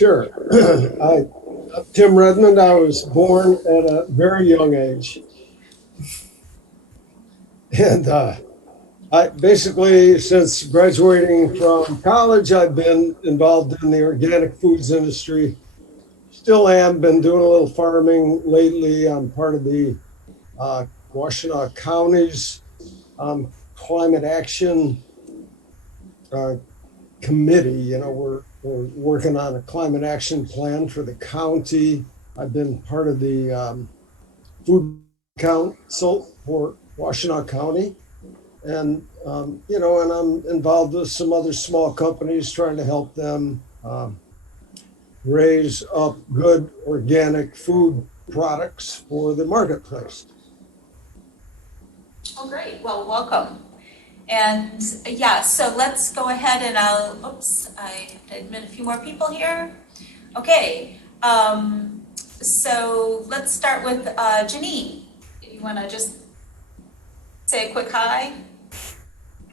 Sure. Tim Redmond, I was born at a very young age. And I basically, since graduating from college, I've been involved in the organic foods industry. Still am, been doing a little farming lately. I'm part of the Washtenaw County's climate action committee. We're working on a climate action plan for the county. I've been part of the food council for Washtenaw County. And, and I'm involved with some other small companies trying to help them raise up good organic food products for the marketplace. Oh, great. Well, welcome. And yeah, so let's go ahead and I have to admit a few more people here. Okay, so let's start with Janine. You want to just say a quick hi?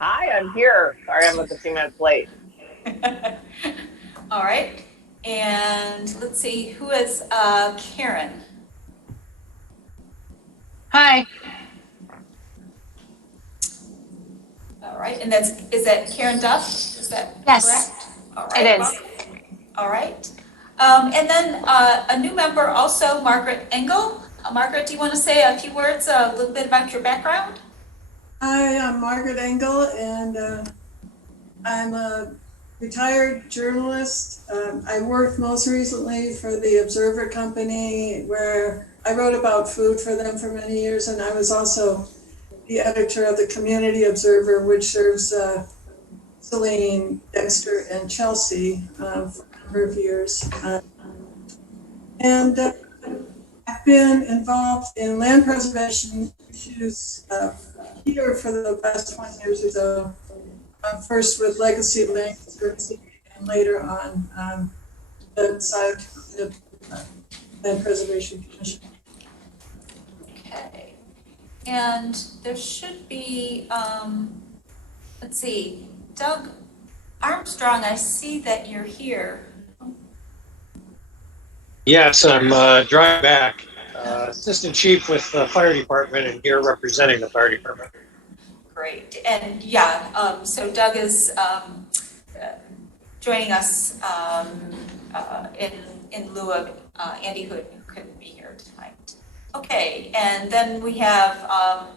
Hi, I'm here. Sorry, I'm with a few minutes late. All right, and let's see, who is Karen? Hi. All right, and is that Karen Duff? Is that Yes, correct? All right. it is. All right. And then a new member also, Margaret Engel. Margaret, do you want to say a few words, a little bit about your background? Hi, I'm Margaret Engel, and I'm a retired journalist. I worked most recently for the Observer Company, where I wrote about food for them for many years, and I was also the editor of the Community Observer, which serves Celine, Dexter, and Chelsea for a number of years. And I've been involved in land preservation issues here for the last 20 years or so. First with Legacy Land Conservancy, and later on the side of the Land Preservation Commission. Okay. And there should be, let's see, Doug Armstrong, I see that you're here. Yes, I'm driving back. Assistant Chief with the Fire Department and here representing the Fire Department. Great. And yeah, so Doug is joining us in lieu of Andy Hood, who couldn't be here tonight. Okay, and then we have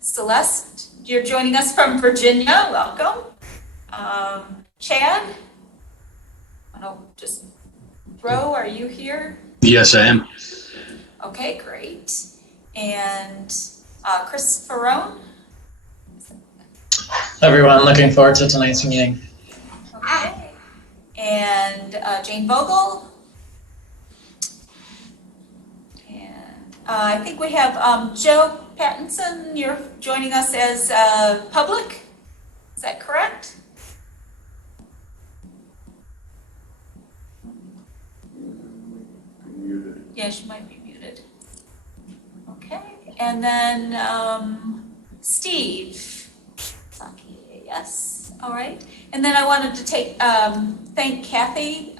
Celeste. You're joining us from Virginia. Welcome. Chad? Just Ro, are you here? Yes, I am. Okay, great. And Chris Ferrone? Everyone, looking forward to tonight's meeting. Okay. And Jane Vogel? And I think we have Joe Pattinson. You're joining us as public. Is that correct? Yeah, she might be muted. Okay, and then Steve. Yes, all right. And then I wanted to thank Kathy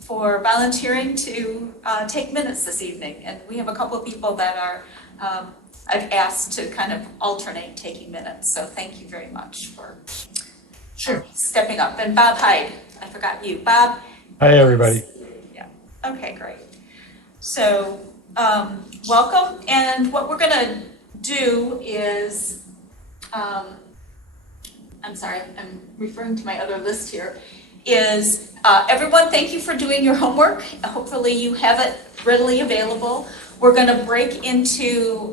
for volunteering to take minutes this evening. And we have a couple of people that are, I've asked to kind of alternate taking minutes. So thank you very much for stepping up. And Bob Hyde, I forgot you. Bob. Hi, everybody. Yeah, okay, great. So welcome, and what we're gonna do is, I'm sorry, I'm referring to my other list here, is everyone, thank you for doing your homework. Hopefully you have it readily available. We're gonna break into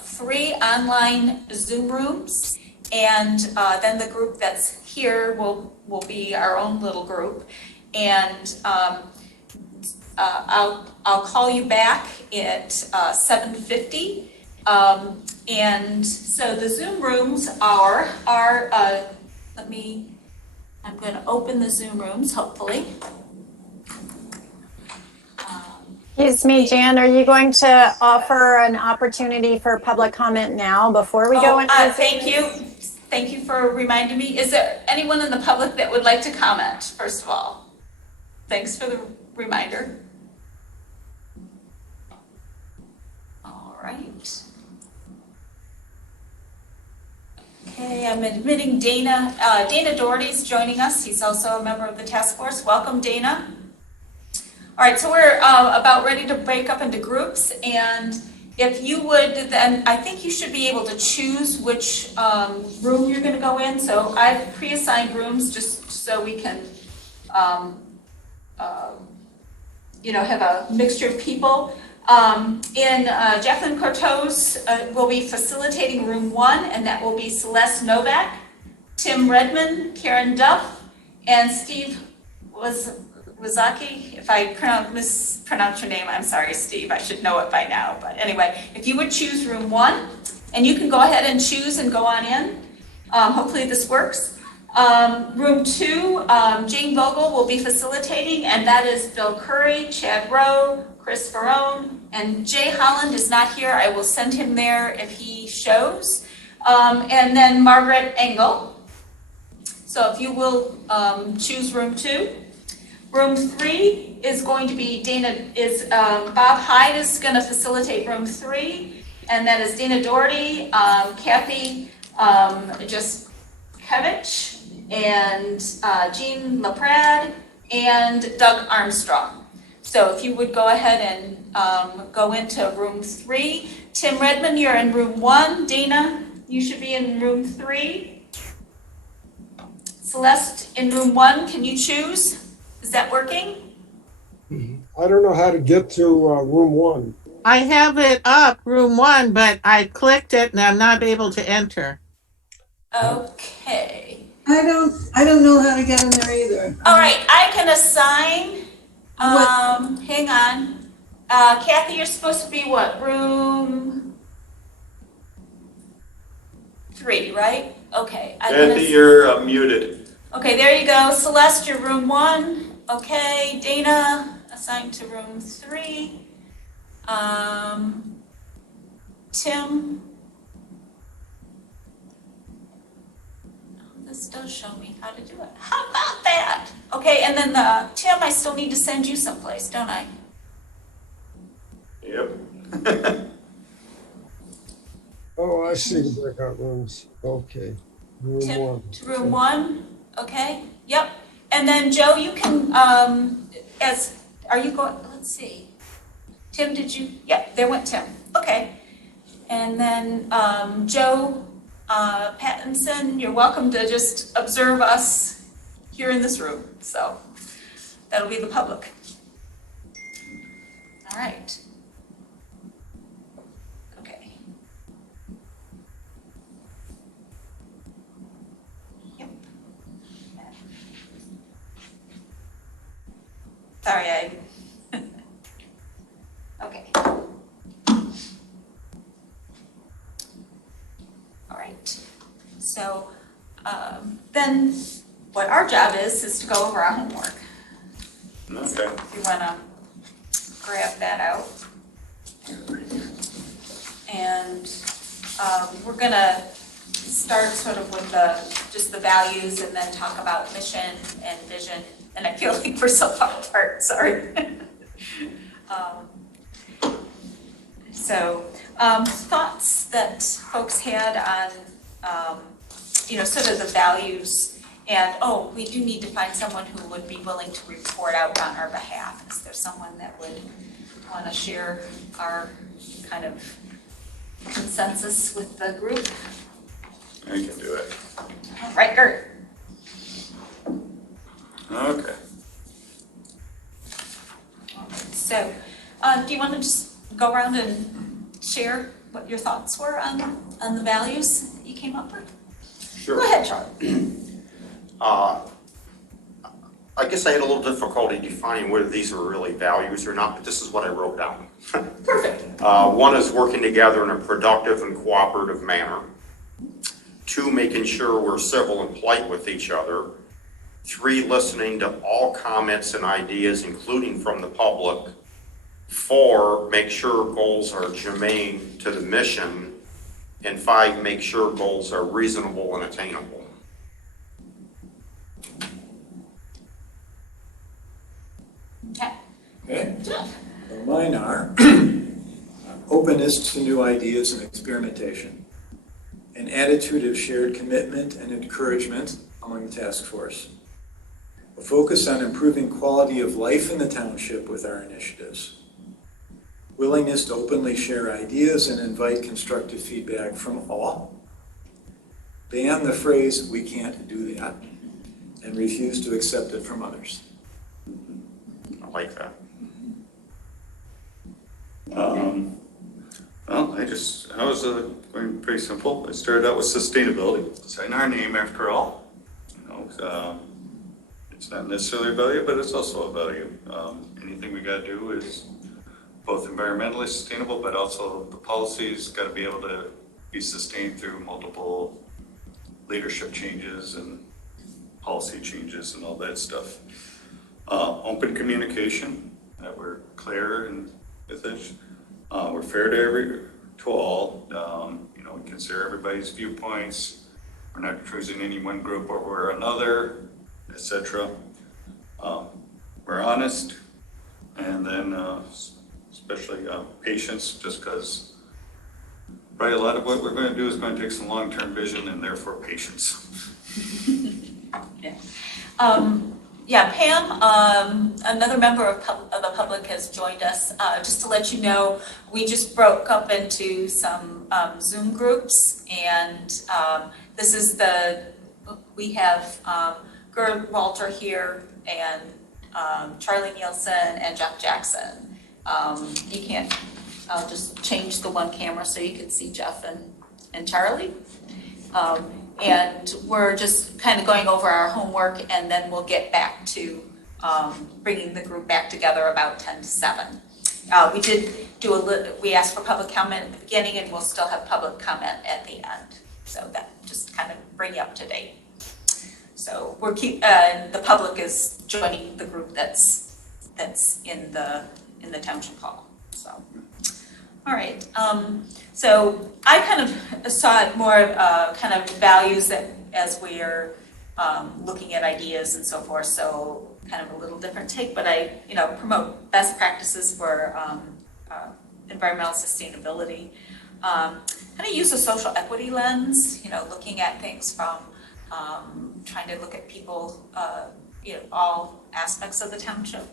3 online Zoom rooms, and then the group that's here will be our own little group. And I'll call you back at 7:50. And so the Zoom rooms are I'm going to open the Zoom rooms, hopefully. Excuse me, Jan, are you going to offer an opportunity for public comment now before we go into the Zoom? Thank you. Thank you for reminding me. Is there anyone in the public that would like to comment, first of all? Thanks for the reminder. All right. Okay, I'm admitting Dana. Dana Doherty's joining us. He's also a member of the task force. Welcome, Dana. All right, so we're about ready to break up into groups, and if you would, then I think you should be able to choose which room you're going to go in. So I've pre-assigned rooms just so we can, have a mixture of people. Jacqueline Cortos will be facilitating room 1, and that will be Celeste Novak, Tim Redmond, Karen Duff, and Steve Wazaki. If I mispronounce your name, I'm sorry, Steve. I should know it by now. But anyway, if you would choose room 1, and you can go ahead and choose and go on in. Hopefully this works. Room 2, Jane Vogel will be facilitating, and that is Bill Curry, Chad Rowe, Chris Barone, and Jay Holland is not here. I will send him there if he shows. And then Margaret Engel. So if you will choose room 2. Room 3 is going to be Bob Hyde is going to facilitate room 3, and that is Dana Doherty, Kathy Juskevich, and Jean LaPrade, and Doug Armstrong. So if you would go ahead and go into room 3. Tim Redmond, you're in room 1. Dana, you should be in room 3. Celeste in room 1, can you choose? Is that working? I don't know how to get to room 1. I have it up, room 1, but I clicked it and I'm not able to enter. Okay. I don't know how to get in there either. All right, I can assign, hang on. Kathy, you're supposed to be what, room 3, right? Okay. Kathy, you're muted. Okay, there you go. Celeste, you're room 1. Okay, Dana, assigned to room 3. Tim. This does show me how to do it. How about that? Okay, and then Tim, I still need to send you someplace, don't I? Yep. Oh, I see the breakout rooms. Okay. Room Tim, 1. to room 1. Okay. Yep. And then Joe, you can are you going? Let's see. Tim, did you? Yep. There went Tim. Okay. And then Joe Pattinson, you're welcome to just observe us here in this room. So that'll be the public. All right. Okay. Yep. Sorry, okay. All right. So then what our job is to go over our homework. Okay. If you want to grab that out. And we're going to start sort of with just the values and then talk about mission and vision. And I feel like we're so far apart, sorry. Thoughts that folks had on, sort of the values, and we do need to find someone who would be willing to report out on our behalf. Is there someone that would want to share our kind of consensus with the group? I can do it. All right, Gert. Okay. So, do you want to just go around and share what your thoughts were on the values that you came up with? Sure. Go ahead, Charlie. I guess I had a little difficulty defining whether these are really values or not, but this is what I wrote down. Perfect. One is working together in a productive and cooperative manner. 2, making sure we're civil and polite with each other. 3, listening to all comments and ideas, including from the public. 4, make sure goals are germane to the mission. And 5, make sure goals are reasonable and attainable. Okay. Okay, Jeff. well, mine are openness to new ideas and experimentation, an attitude of shared commitment and encouragement among the task force, a focus on improving quality of life in the township with our initiatives, willingness to openly share ideas and invite constructive feedback from all, ban the phrase, "we can't do that," and refuse to accept it from others. I like that. Well, I was going pretty simple. I started out with sustainability. It's in our name after all. You know, it's not necessarily a value, but it's also a value. Anything we got to do is both environmentally sustainable, but also the policies got to be able to be sustained through multiple leadership changes and policy changes and all that stuff. Open communication, that we're clear and with it. We're fair to all. You know, we consider everybody's viewpoints. We're not choosing any one group over another, etc. We're honest, and then especially patience, just because probably a lot of what we're going to do is going to take some long-term vision and therefore patience. Yeah, Pam, another member of the public has joined us. Just to let you know, we just broke up into some Zoom groups, and this is we have Gerd Walter here, and Charlie Nielsen, and Jeff Jackson. You can't, I'll just change the one camera so you can see Jeff and Charlie. And we're just kind of going over our homework, and then we'll get back to bringing the group back together about 10 to 7. We did we asked for public comment at the beginning, and we'll still have public comment at the end. So that just kind of bring you up to date. So we're the public is joining the group that's in the township hall. So. All right, so I kind of saw it more kind of values that as we are looking at ideas and so forth, so kind of a little different take, but I, promote best practices for environmental sustainability. Kind of use a social equity lens, looking at things from trying to look at people, all aspects of the township,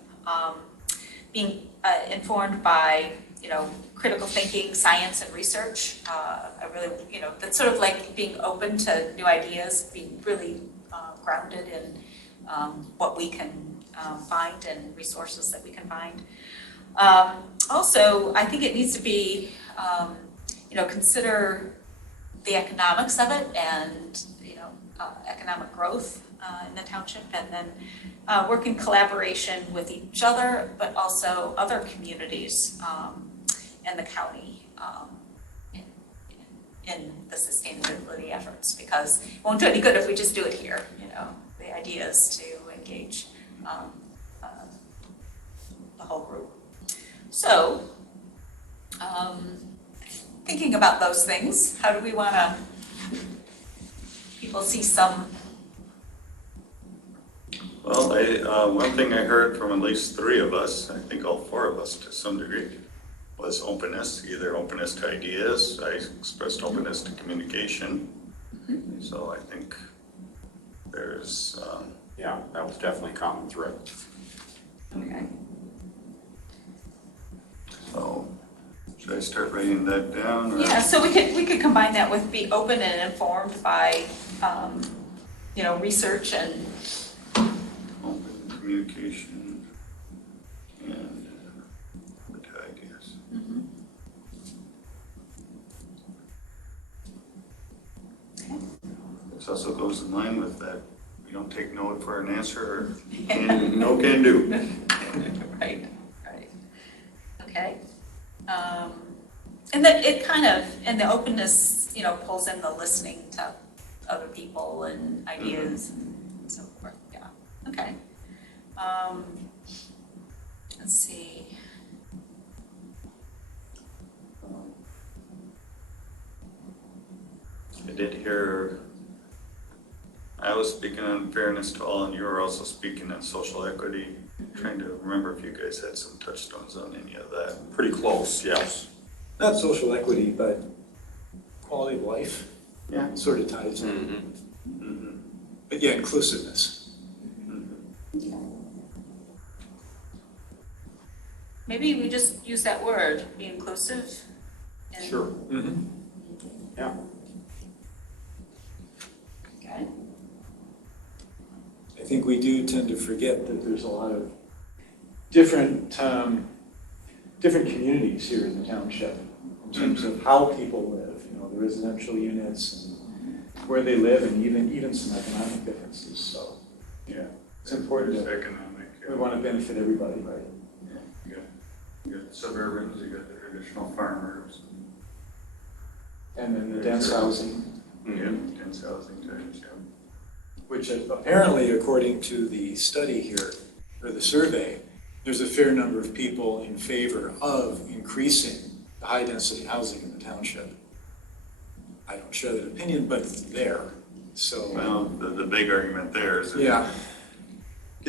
being informed by critical thinking, science, and research. I really, that's sort of like being open to new ideas, being really grounded in what we can find and resources that we can find. Also, I think it needs to be, consider the economics of it and, economic growth in the township, and then work in collaboration with each other, but also other communities and the county in the sustainability efforts, because it won't do any good if we just do it here. The idea is to engage the whole group. So, thinking about those things, how do we want to people see some? Well, one thing I heard from at least 3 of us, I think all 4 of us to some degree, was openness, either openness to ideas. I expressed openness to communication. Mm-hmm. So I think there's... yeah, that was definitely a common thread. Okay. So should I start writing that down? Or? Yeah, so we could combine that with be open and informed by, research and... Open communication and to ideas. Mm-hmm. Okay. This also goes in line with that. We don't take no for an answer, or no can do. Right. Okay. And then it kind of, and the openness, pulls in the listening to other people and ideas and so forth. Yeah. Okay. Let's see. I did hear, I was speaking on fairness to all, and you were also speaking on social equity. Trying to remember if you guys had some touchstones on any of that. Pretty close, yes. Not social equity, but quality of life. Yeah. Sort of ties in. Mm-hmm. Mm-hmm. But yeah, inclusiveness. Maybe we just use that word, be inclusive. And- Sure. Mm-hmm. Yeah. Okay. I think we do tend to forget that there's a lot of different communities here in the township in terms of how people live, you know, the residential units and where they live, and even some economic differences. So Yeah. it's important There's that economic. we want to benefit everybody, right? You got suburbans, you got the traditional farmers. And then the dense housing, Yeah, dense housing types, yeah. which apparently, according to the study here, or the survey, there's a fair number of people in favor of increasing the high-density housing in the township. I don't share that opinion, but it's there, so. Well, the big argument there is. Yeah.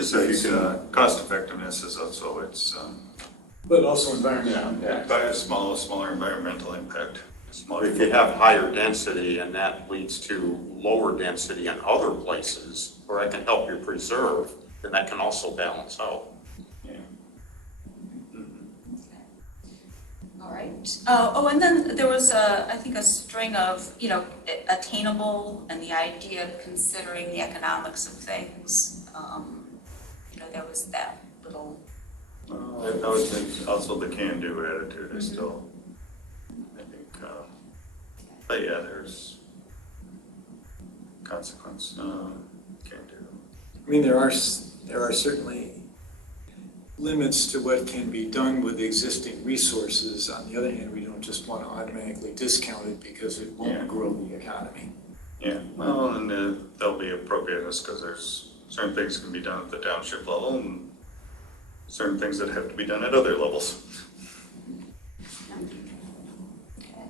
So you can, cost effectiveness is also, it's, But also environmental impact. by a smaller environmental impact. If you have higher density and that leads to lower density in other places, or that can help you preserve, then that can also balance out. Yeah. All right. And then there was I think a string of, attainable and the idea of considering the economics of things. There was that little. I would think also the can-do attitude is still, I think, but yeah, there's consequence, can-do. I mean, there are certainly limits to what can be done with existing resources. On the other hand, we don't just want to automatically discount it because it won't grow the economy. Yeah, well, and there'll be appropriateness because there's certain things can be done at the township level and certain things that have to be done at other levels. Okay.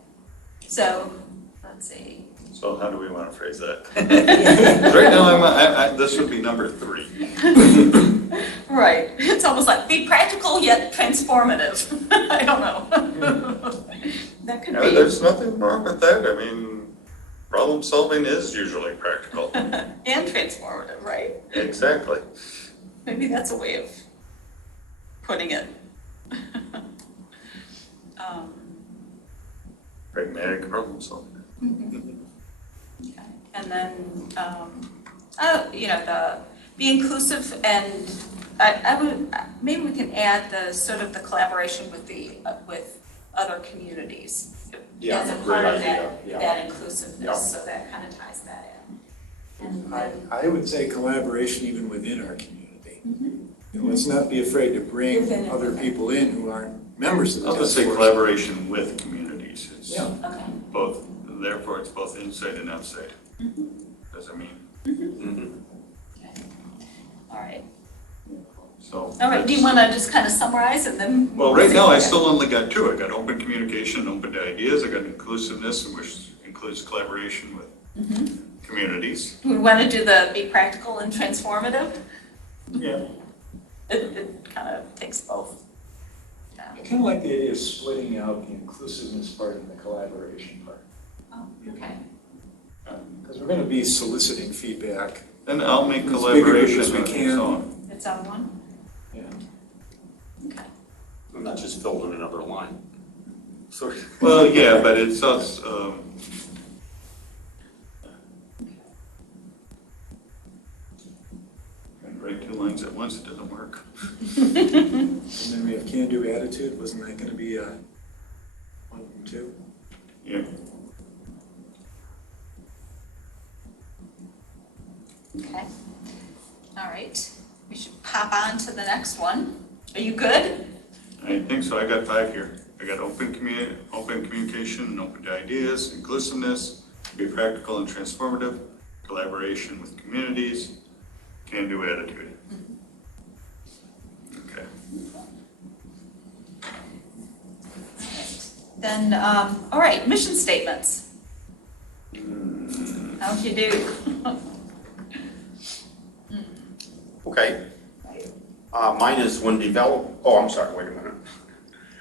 So, let's see. So how do we want to phrase that? Right now, this would be number 3. Right. It's almost like be practical yet transformative. I don't know. That could be. There's nothing wrong with that. I mean, problem solving is usually practical. And transformative, right? Exactly. Maybe that's a way of putting it. Pragmatic problem solving. Okay. And then, the be inclusive, and I would maybe we can add the sort of the collaboration with with other communities. Yeah, as a great part of idea. that inclusiveness. Yeah. So that kind of ties that in. And then, I would say collaboration even within our community. Let's not be afraid to bring Within other it. people in who aren't members of the I'll just task say force. collaboration with communities. It's Yeah. okay. both, therefore it's both inside and outside. Does it mean? Okay. All right. So. All right. Do you want to just kind of summarize and then? Well, right now I still only got 2. I got open communication, open to ideas. I got inclusiveness, which includes collaboration with communities. We want to do the be practical and transformative. Yeah. It kind of takes both. I kind of like the idea of splitting out the inclusiveness part and the collaboration part. Oh, okay. Because we're going to be soliciting feedback. Then I'll make As big a collaboration group as we on its can. own. It's on one? Yeah. Okay. I'm not just filled in another line. So, Well, yeah, but it's also, write 2 lines at once, it doesn't work. And then we have can-do attitude. Wasn't that going to be 1 and 2? Yeah. Okay. All right. We should pop on to the next one. Are you good? I think so. I got 5 here. I got open communication, open to ideas, inclusiveness, be practical and transformative, collaboration with communities, can-do attitude. Okay. Then, all right, mission statements. How'd you do? okay. Mine is I'm sorry, wait a minute.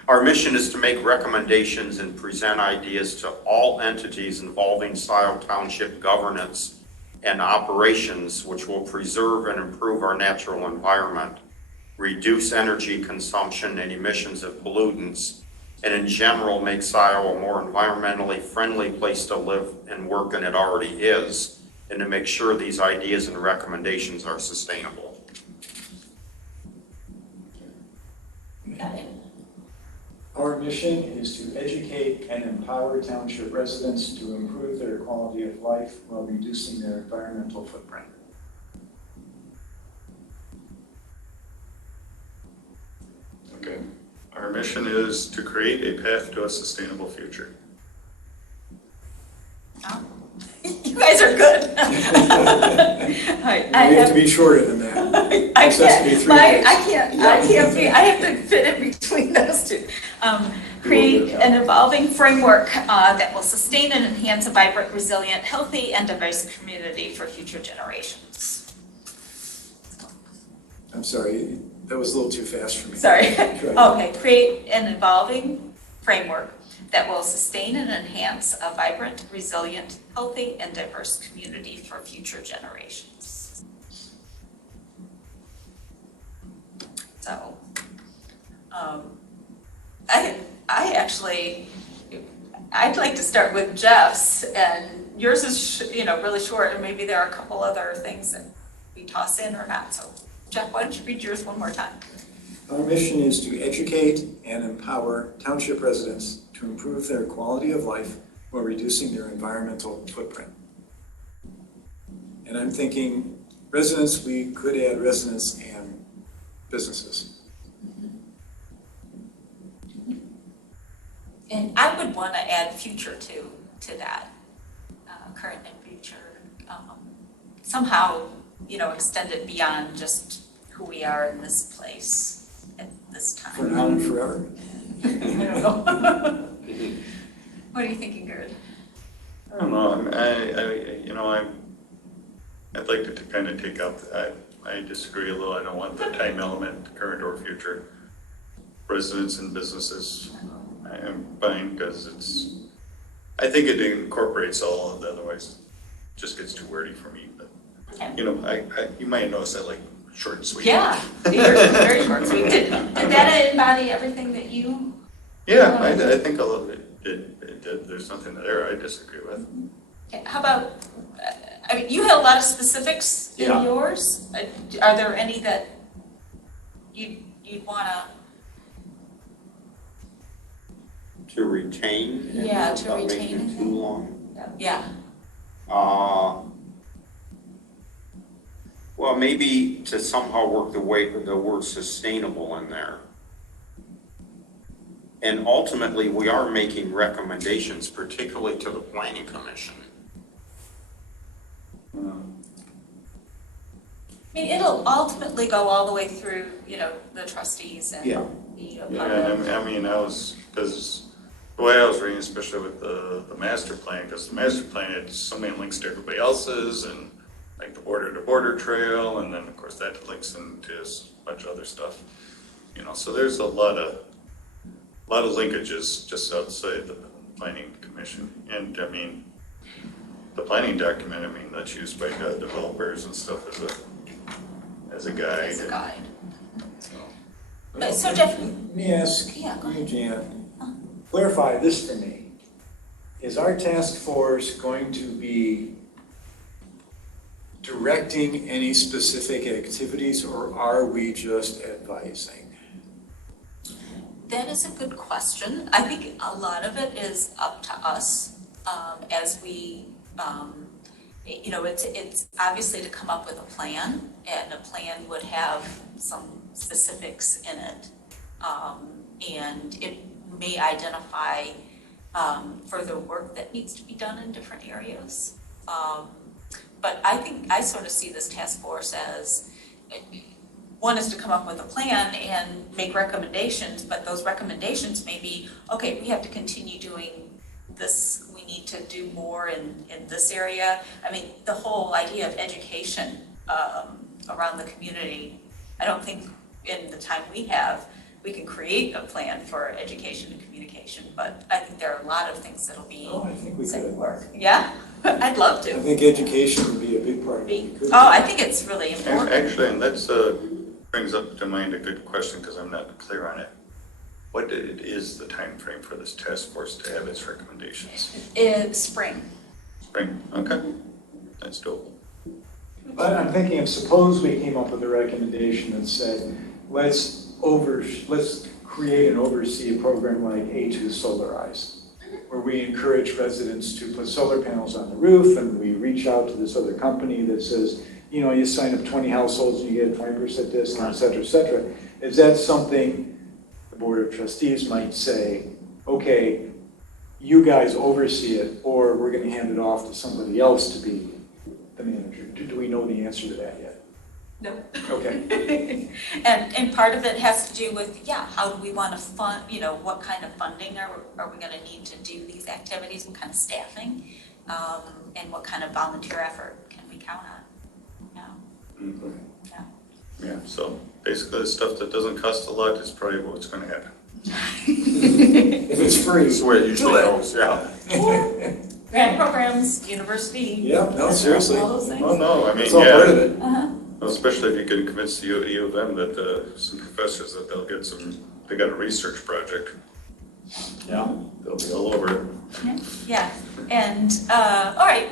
Our mission is to make recommendations and present ideas to all entities involving Scio Township governance and operations, which will preserve and improve our natural environment, reduce energy consumption and emissions of pollutants, and in general make Scio a more environmentally friendly place to live and work, and it already is, and to make sure these ideas and recommendations are sustainable. Got it. Our mission is to educate and empower township residents to improve their quality of life while reducing their environmental footprint. Okay. Our mission is to create a path to a sustainable future. Oh. You guys are good. We have to be shorter than that. I This has to be 3 days. I have to fit in between those two. Create an evolving framework that will sustain and enhance a vibrant, resilient, healthy, and diverse community for future generations. I'm sorry, that was a little too fast for me. Sorry. Try. Okay, create an evolving framework that will sustain and enhance a vibrant, resilient, healthy, and diverse community for future generations. So, I'd like to start with Jeff's, and yours is, really short, and maybe there are a couple other things that we toss in or not. So, Jeff, why don't you read yours one more time? Our mission is to educate and empower township residents to improve their quality of life while reducing their environmental footprint. And I'm thinking residents, we could add residents and businesses. And I would want to add future to that, current and future. Somehow, extend it beyond just who we are in this place at this time. For now and forever. I don't know. What are you thinking, Gerd? I don't know. I'd like to kind of take out. I disagree a little. I don't want the time element, current or future. Residents and businesses, I am fine because I think it incorporates all of it. Otherwise, it just gets too wordy for me. But Okay. you might notice I like short and sweet. Yeah, yours is very short and sweet. Did that embody everything that you? Yeah, I think a lot of it did. There's nothing there I disagree with. Okay, how about? You had a lot of specifics in yours. Are there any that you'd want To retain? and Yeah, not to making retain. it too long? Yeah. Well, maybe to somehow work the word sustainable in there. And ultimately, we are making recommendations, particularly to the Planning Commission. I mean, it'll ultimately go all the way through, the trustees and Yeah. the Yeah, public. and I mean, because the way I was reading, especially with the master plan, because the master plan had so many links to everybody else's, and like the border-to-border trail, and then of course that links into a bunch of other stuff. So there's a lot of linkages just outside the planning commission, and I mean, the planning document, that's used by developers and stuff as a guide. As a guide. So Jeff, Let me ask Yeah, go you, ahead. Jan, clarify this for me. Is our task force going to be directing any specific activities, or are we just advising? that is a good question. I think a lot of it is up to us as we, it's obviously to come up with a plan, and a plan would have some specifics in it. And it may identify further work that needs to be done in different areas. But I think I sort of see this task force as, one is to come up with a plan and make recommendations, but those recommendations may be, okay, we have to continue doing this, we need to do more in this area. I mean, the whole idea of education around the community, I don't think in the time we have, we can create a plan for education and communication, but I think there are a lot of things that'll be Oh, I think we set could. work. Yeah, I'd love I to. think education would be a big part of it. We could. Oh, I think it's really And important. actually, and that's, brings up to mind a good question, because I'm not clear on it. What is the time frame for this task force to have its recommendations? Spring. Spring, okay, that's doable. But I'm thinking of, suppose we came up with a recommendation that said, let's create and oversee a program like A2 Solarize, where we encourage residents to put solar panels on the roof, and we reach out to this other company that says, you know, you sign up 20 households and you get a 20% discount, et cetera, et cetera. Is that something the Board of Trustees might say, okay, you guys oversee it, or we're going to hand it off to somebody else to be the manager? Do we know the answer to that yet? No. Okay. And part of it has to do with, how do we want to fund, what kind of funding are we going to need to do these activities, what kind of staffing, and what kind of volunteer effort can we count on? Yeah, so basically the stuff that doesn't cost a lot is probably what's going to happen. If it's free. That's where it usually goes, yeah. Grant programs, university. Yeah, no, seriously. All those things. Oh, no, I mean, It's all part of it. Uh-huh. Well, especially if you can convince the U of M that, some professors that they got a research project. Yeah. They'll be all over it. Yeah, and, all right,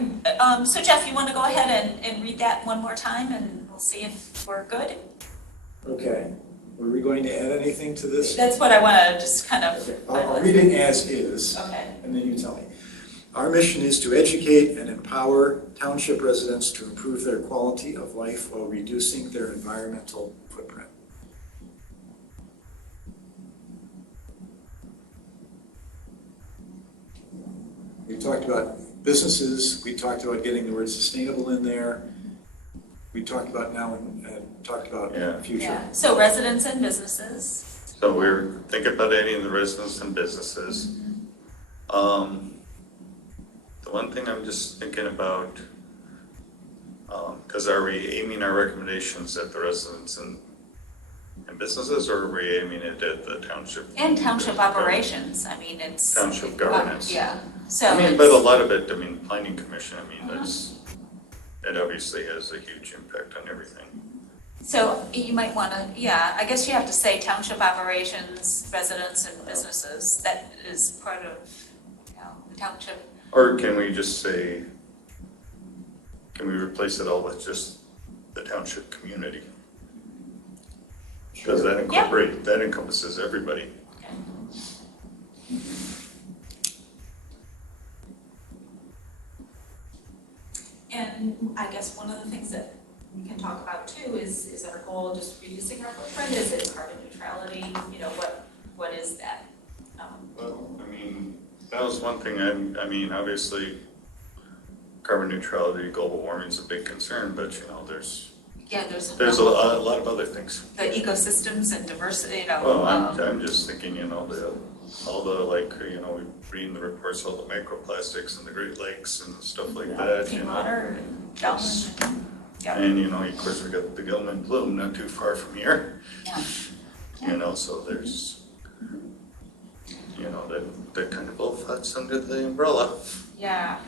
so Jeff, you want to go ahead and read that one more time, and we'll see if we're good? Okay. Were we going to add anything to this? That's what I want to just kind of. Okay. I'll read it as is. Okay. And then you tell me. Our mission is to educate and empower township residents to improve their quality of life while reducing their environmental footprint. We talked about businesses, we talked about getting the word sustainable in there. We talked about now and talked about future. Yeah, so residents and businesses. So we're thinking about adding the residents and businesses. The one thing I'm just thinking about, because are we aiming our recommendations at the residents and businesses, or are we aiming it at the township? And township operations, I mean, it's. Township governance. Yeah, so. I mean, but a lot of it, I mean, planning commission, I mean, it obviously has a huge impact on everything. So you might want to, I guess you have to say township operations, residents and businesses, that is part of, the township. Or can we just say, can we replace it all with just the township community? Because that encompasses everybody. Okay. And I guess one of the things that we can talk about too is our goal just reducing our footprint? Is it carbon neutrality? What is that? Well, I mean, that was one thing. I mean, obviously, carbon neutrality, global warming is a big concern, but there's a lot of other things. The ecosystems and diversity. Well, I'm just thinking, all the we read in the reports, all the microplastics in the Great Lakes and stuff like that. Clean water and down. And of course we got the Gilman Plume not too far from here. Yeah. So there's that kind of all fits under the umbrella. Yeah.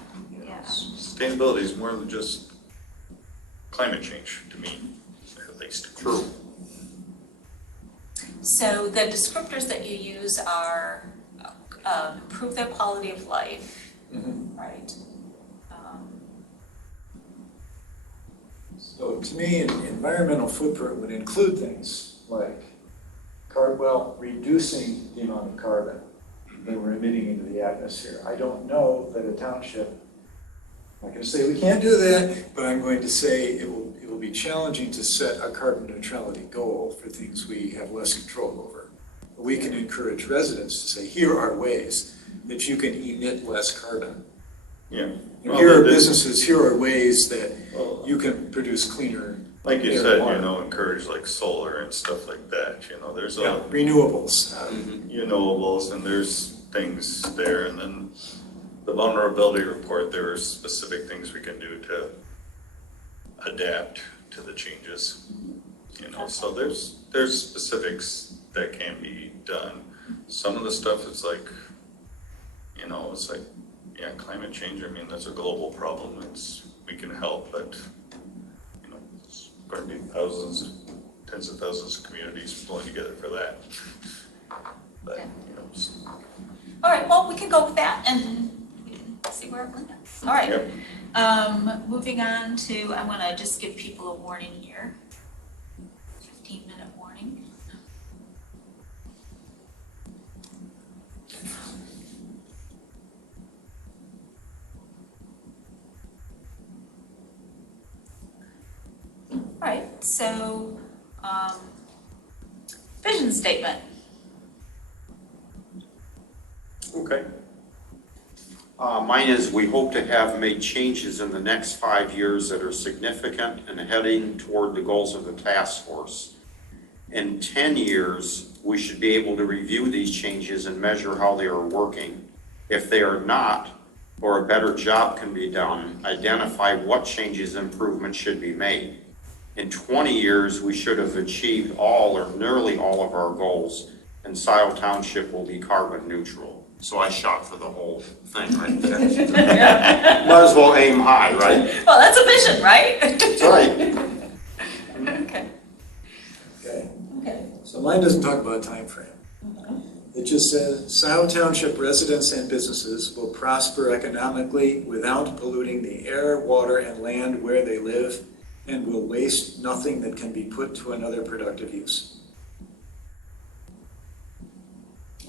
Sustainability is more than just climate change to me, at least. True. So the descriptors that you use are improve their quality of life, right? So to me, environmental footprint would include things like reducing the amount of carbon that we're emitting into the atmosphere. I don't know that a township, I'm not going to say we can't do that, but I'm going to say it will be challenging to set a carbon neutrality goal for things we have less control over. But we can encourage residents to say, here are ways that you can emit less carbon. Yeah. Here are businesses, here are ways that you can produce cleaner. Like you said, encourage solar and stuff like that. There's renewables. Renewables, and there's things there. And then the vulnerability report, there are specific things we can do to adapt to the changes. You know, so there's specifics that can be done. Some of the stuff is like, you know, it's like, yeah, climate change, I mean, that's a global problem. We can help, but, you know, it's going to be tens of thousands of communities pulling together for that. But, you know, All right, well, we can go with that and see where it lands. All right. Yep. Moving on to, I want to just give people a warning here. 15-minute warning. All right, so vision statement. Okay. Mine is, we hope to have made changes in the next 5 years that are significant and heading toward the goals of the task force. In 10 years, we should be able to review these changes and measure how they are working. If they are not, or a better job can be done, identify what changes improvements should be made. In 20 years, we should have achieved all or nearly all of our goals, and Scio Township will be carbon neutral. So I shot for the whole thing right there. Might as well aim high, right? Well, that's a vision, right? That's right. Okay. Okay. Okay. So mine doesn't talk about a time frame. It just says, Scio Township residents and businesses will prosper economically without polluting the air, water, and land where they live, and will waste nothing that can be put to another productive use.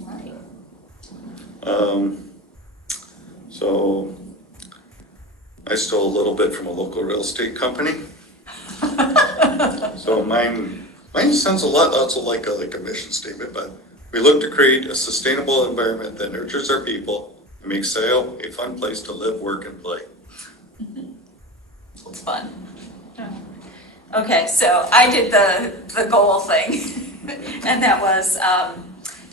All right. So I stole a little bit from a local real estate company. So mine sounds a lot also like a mission statement, but we look to create a sustainable environment that nurtures our people and makes Scio a fun place to live, work, and play. It's fun. Okay, so I did the goal thing, and that was,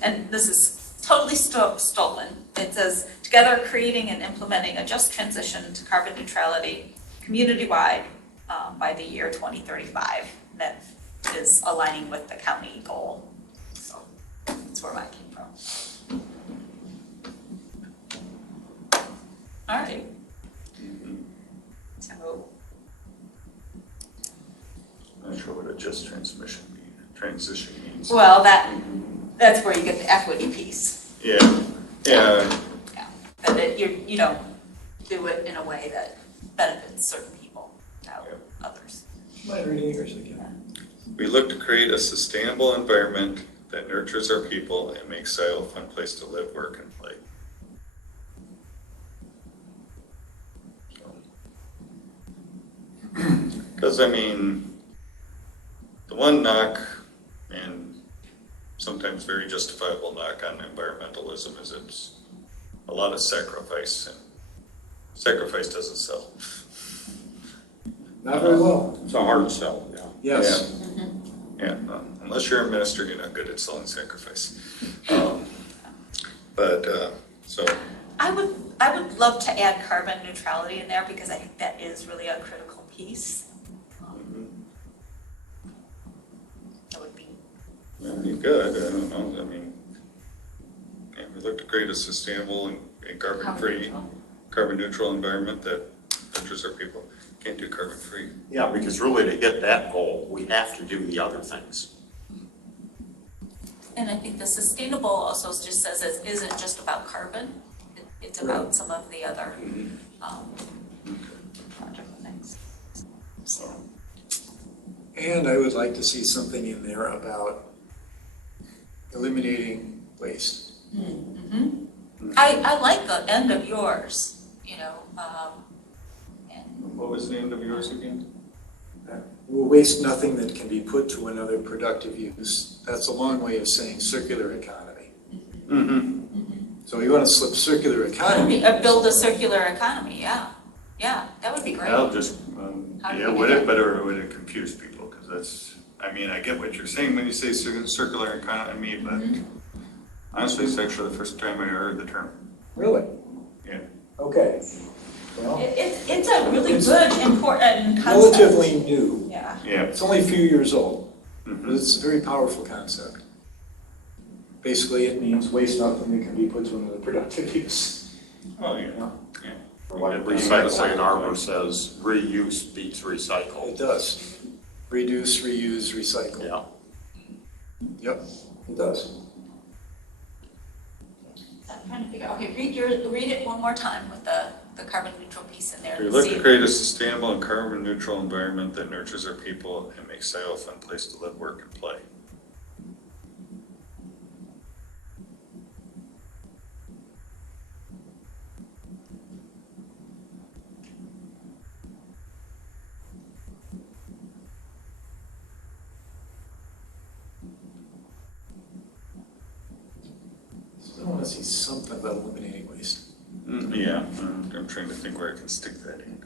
and this is totally stolen. It says, together creating and implementing a just transition to carbon neutrality community-wide by the year 2035. That is aligning with the county goal. So that's where mine came from. All right. So I'm not sure what a just transition means. well, that's where you get the equity piece. Yeah. Yeah. Yeah. That you don't do it in a way that benefits certain people without others. Mind reading yours again? We look to create a sustainable environment that nurtures our people and makes Scio a fun place to live, work, and play. Because, I mean, the one knock, and sometimes very justifiable knock on environmentalism, is it's a lot of sacrifice, and sacrifice doesn't sell. Not very well. It's a hard sell, yeah. Yes. Yeah, unless you're a minister, you're not good at selling sacrifice. So. I would love to add carbon neutrality in there because I think that is really a critical piece. That would be. That'd be good. I don't know. I mean, yeah, we look to create a sustainable and carbon neutral environment that nurtures our people. Can't do carbon free. Yeah, because really to hit that goal, we have to do the other things. And I think the sustainable also just says it isn't just about carbon. It's about some of the other project things. So. And I would like to see something in there about eliminating waste. Mm-hmm. I like the end of yours, you know. What was the end of yours again? We'll waste nothing that can be put to another productive use. That's a long way of saying circular economy. Mm-hmm. So you want to slip circular economy. Build a circular economy, yeah. Yeah, that would be great. I'll just, would it confuse people? Because that's, I mean, I get what you're saying when you say circular economy, but honestly, it's actually the first time I heard the term. Really? Yeah. Okay. Well, it's a really good, important concept. Relatively new. Yeah. Yeah. It's only a few years old. But it's a very powerful concept. Basically, it means waste nothing that can be put to another productive use. Oh, yeah. Yeah. Like recycling Arbor says, reuse beats recycle. It does. Reduce, reuse, recycle. Yeah. Yep, it does. I'm trying to figure, okay, read it one more time with the carbon neutral piece in there. We look to create a sustainable and carbon neutral environment that nurtures our people and makes Scio a fun place to live, work, and play. Still want to see something about eliminating waste. Yeah, I'm trying to think where I can stick that in.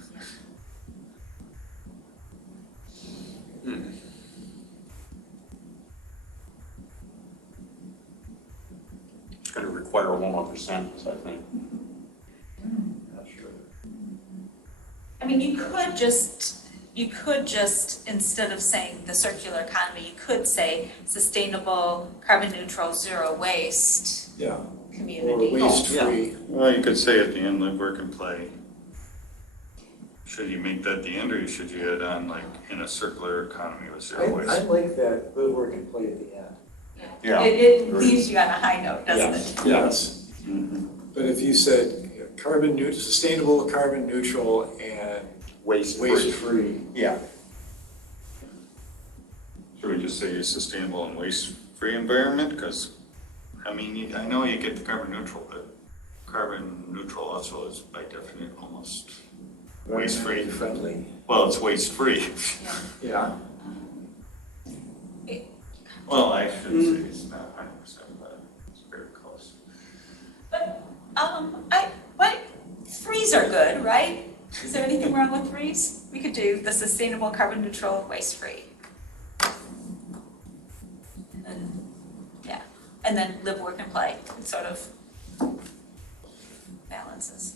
It's going to require 1%, I think. Not sure. I mean, you could just, instead of saying the circular economy, you could say sustainable, carbon neutral, zero waste Yeah. community. Or waste-free. Well, you could say at the end, live, work, and play. Should you make that the end, or should you add on like in a circular economy with zero waste? I like that live, work, and play at the end. Yeah. It leaves you on a high note, doesn't it? Yes. Mm-hmm. But if you said carbon neutral, sustainable, carbon neutral, and Waste-free. waste-free. Yeah. Should we just say sustainable and waste-free environment? Because, I mean, I know you get the carbon neutral, but carbon neutral also is by definition almost waste-free. Friendly. Well, it's waste-free. Yeah. Well, I should say it's not 100%, but it's very close. But, threes are good, right? Is there anything wrong with threes? We could do the sustainable, carbon neutral, waste-free. And then live, work, and play. It sort of balances.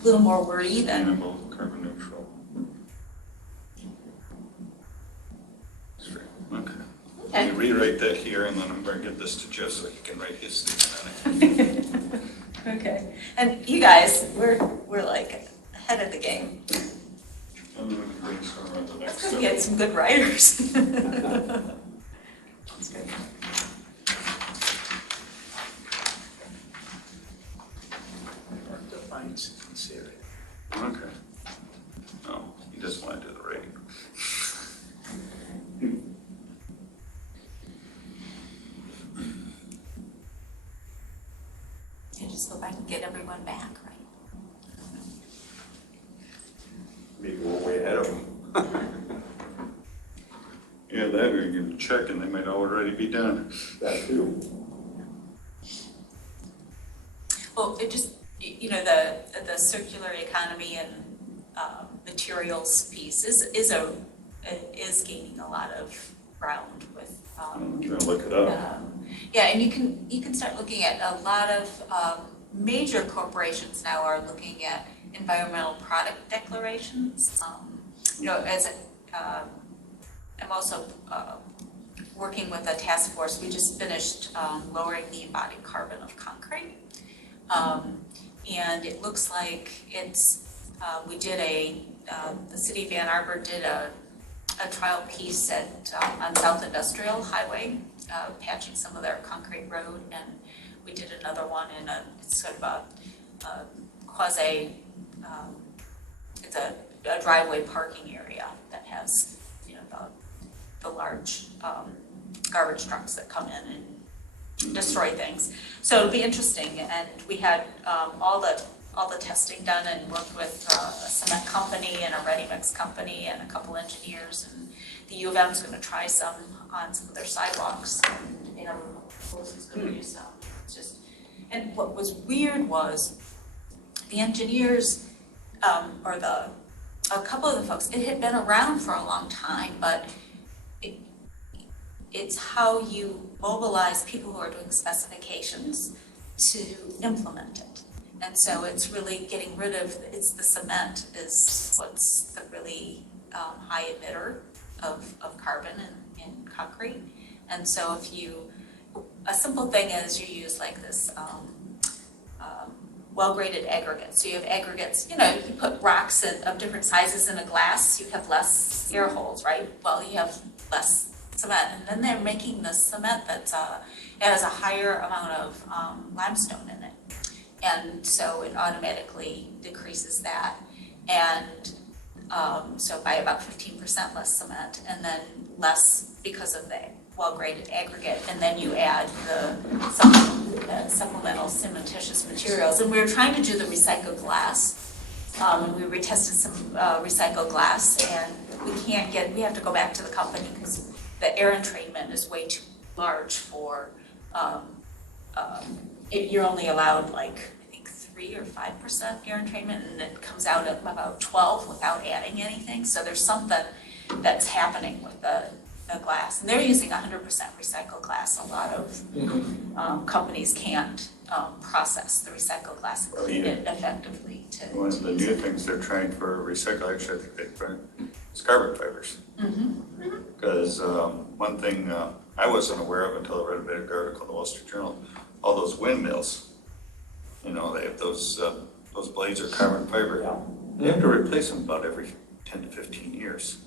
A little more wordy than. Sustainable, carbon neutral. Okay. Okay. You rewrite that here, and then I'm going to get this to Jeff so he can write his statement on it. Okay. And you guys, we're like ahead of the game. And then we can brainstorm on the next Let's step. get some good writers. That's good. Mark defines sincerity. Okay. Oh, he doesn't want to do the writing. Yeah, just hope I can get everyone back, right? Maybe we're way ahead of them. Yeah, that or you can check and they might already be done. That too. Well, it just, you know, the circular economy and materials piece is gaining a lot of ground with. I'm going to look it up. Yeah, and you can start looking at a lot of major corporations now are looking at environmental product declarations. You know, as I'm also working with a task force. We just finished lowering the embodied carbon of concrete. And it looks like it's, we did the city of Ann Arbor did a trial piece at, on South Industrial Highway, patching some of their concrete road. And we did another one in it's sort of a quasi, it's a driveway parking area that has, you know, the large garbage trucks that come in and destroy things. So it'll be interesting, and we had all the testing done and worked with a cement company and a ready mix company and a couple engineers, and the U of M is going to try some on some of their sidewalks, and you know, is going to do some. It's just, and what was weird was the engineers or a couple of the folks. It had been around for a long time, but it's how you mobilize people who are doing specifications to implement it. And so it's really getting rid of, it's the cement is what's the really high emitter of carbon in concrete. And so a simple thing is you use like this well-graded aggregate. So you have aggregates, you put rocks of different sizes in a glass, you have less air holes, right? Well, you have less cement. And then they're making this cement that has a higher amount of limestone in it. And so it automatically decreases that. And so by about 15% less cement, and then less because of the well-graded aggregate, and then you add the supplemental cementitious materials. And we were trying to do the recycled glass, and we retested some recycled glass, and we have to go back to the company because the air entrainment is way too large for, you're only allowed like, I think 3 or 5% air entrainment, and it comes out at about 12 without adding anything. So there's something that's happening with the glass, and they're using 100% recycled glass. A lot of companies can't process the recycled glass and clean it effectively. One of the new things they're trying for recycling, actually, I think they find is carbon fibers. Because one thing I wasn't aware of until I read a big article in the Wall Street Journal, all those windmills, they have those blades are carbon fiber. They have to replace them about every 10 to 15 years.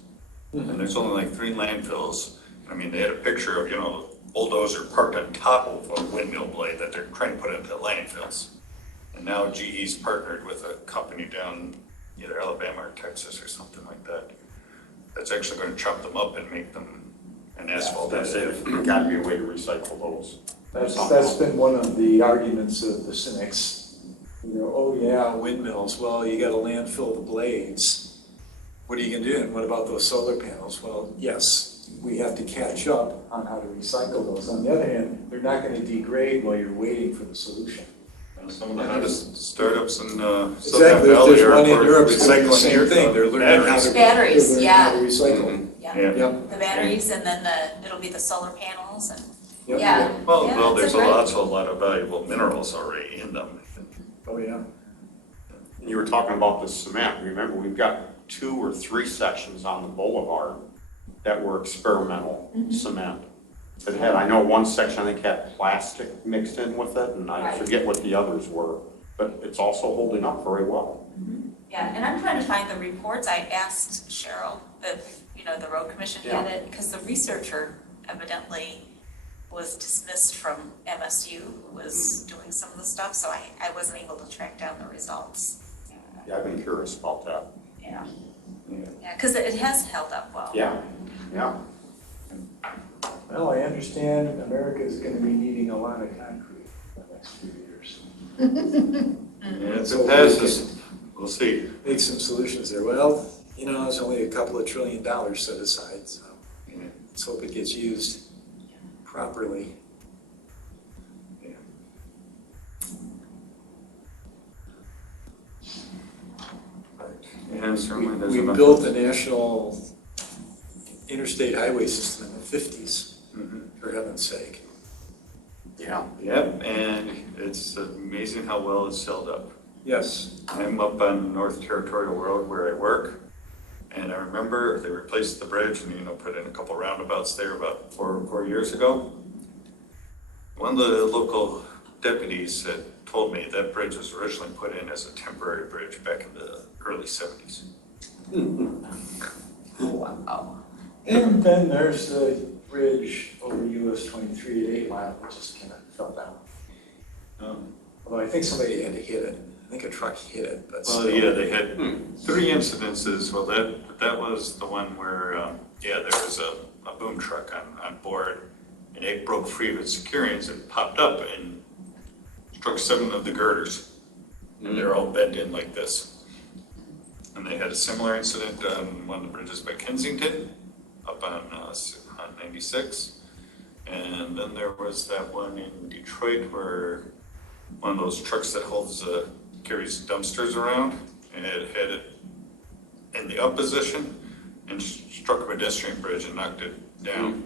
And there's only like 3 landfills. I mean, they had a picture of, a bulldozer parked on top of a windmill blade that they're trying to put into landfills. And now GE's partnered with a company down either Alabama or Texas or something like that. That's actually going to chop them up and make them an asphalt. There's got to be a way to recycle those. That's been one of the arguments of the cynics. Oh yeah, windmills. Well, you got to landfill the blades. What are you going to do? And what about those solar panels? Well, yes, we have to catch up on how to recycle those. On the other hand, they're not going to degrade while you're waiting for the solution. Some of the hottest startups in Exactly. Valley There's are one in Europe recycling doing the same thing. They're learning how to batteries, how to recycle. The batteries, and then it'll be the solar panels, and Well, there's great. also a lot of valuable minerals already in them. Oh yeah. You were talking about the cement. Remember, we've got 2 or 3 sections on the boulevard that were experimental cement. It had, I know one section I think had plastic mixed in with it, and I forget what the others were, but it's also holding up very well. Yeah, and I'm trying to find the reports. I asked Cheryl if, the road commission had it, because the researcher evidently was dismissed from MSU, who was doing some of the stuff, so I wasn't able to track down the results. Yeah, I've been curious about that. Yeah, because it has held up well. Yeah. Well, I understand America is going to be needing a lot of concrete in the next few years. If it passes, we'll see. Make some solutions there. Well, there's only a couple of $1 trillion set aside, so let's hope it gets used properly. And certainly there's We enough. built a national interstate highway system in the 50s, for heaven's sake. Yep, and it's amazing how well it's held up. Yes. I'm up on North Territorial Road where I work, and I remember they replaced the bridge and put in a couple roundabouts there about four years ago. One of the local deputies told me that bridge was originally put in as a temporary bridge back in the early 70s. Wow. And then there's the bridge over US 23 at 8 Mile, which just kind of fell down. Although I think somebody had to hit it. I think a truck hit it, but Well, still. they had 3 incidences. Well, that was the one where, there was a boom truck on board, and it broke free of its securities and popped up and struck 7 of the girders. And they're all bent in like this. And they had a similar incident on one of the bridges by Kensington, up on 96. And then there was that one in Detroit where one of those trucks that carries dumpsters around, and it had it in the up position and struck a pedestrian bridge and knocked it down.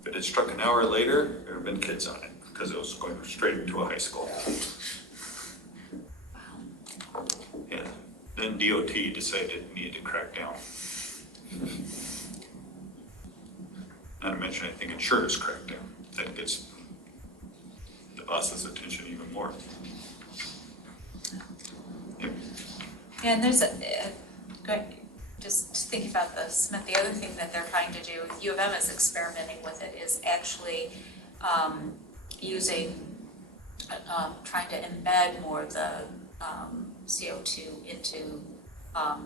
If it had struck an hour later, there would have been kids on it because it was going straight into a high school. Yeah. Then DOT decided it needed to crack down. Not to mention, I think insurance crackdown, that gets the boss's attention even more. Yep. And there's great, just thinking about the Smith, the other thing that they're trying to do, U of M is experimenting with it, is actually trying to embed more of the CO2 into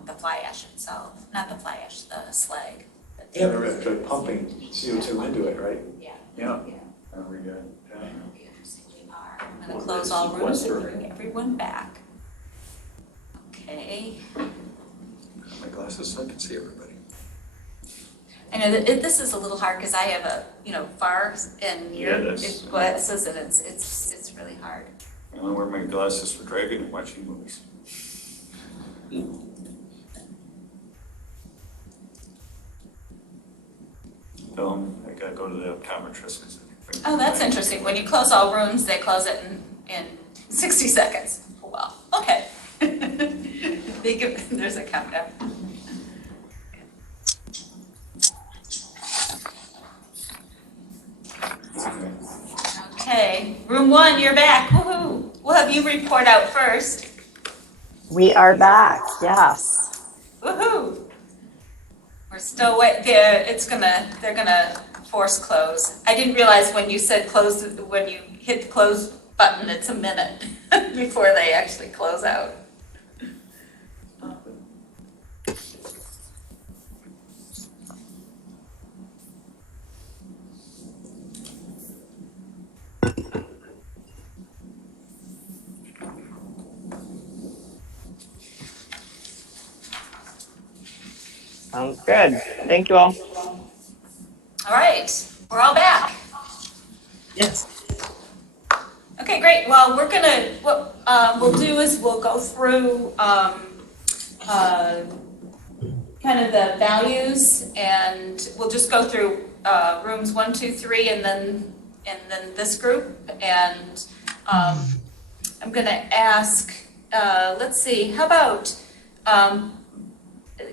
the fly ash itself, not the fly ash, the slag. Yeah, they're pumping CO2 into it, right? Yeah. Yeah. Oh, we got, We are. I'm going to close all rooms and bring everyone back. Okay. my glasses so I can see everybody. I know that this is a little hard because I have a, far and near glasses, and it's really hard. I only wear my glasses for driving and watching movies. I gotta go to the optometrist. Oh, that's interesting. When you close all rooms, they close it in 60 seconds. Oh, well, okay. There's a countdown. Okay, room 1, you're back. Woohoo! We'll have you report out first. We are back, yes. Woohoo! We're still wait there. They're gonna force close. I didn't realize when you said close, when you hit the close button, it's a minute before they actually close out. Sounds good. Thank you all. All right, we're all back. Yes. Okay, great. Well, what we'll do is we'll go through kind of the values, and we'll just go through rooms 1, 2, 3, and then this group. And I'm going to ask. Let's see. How about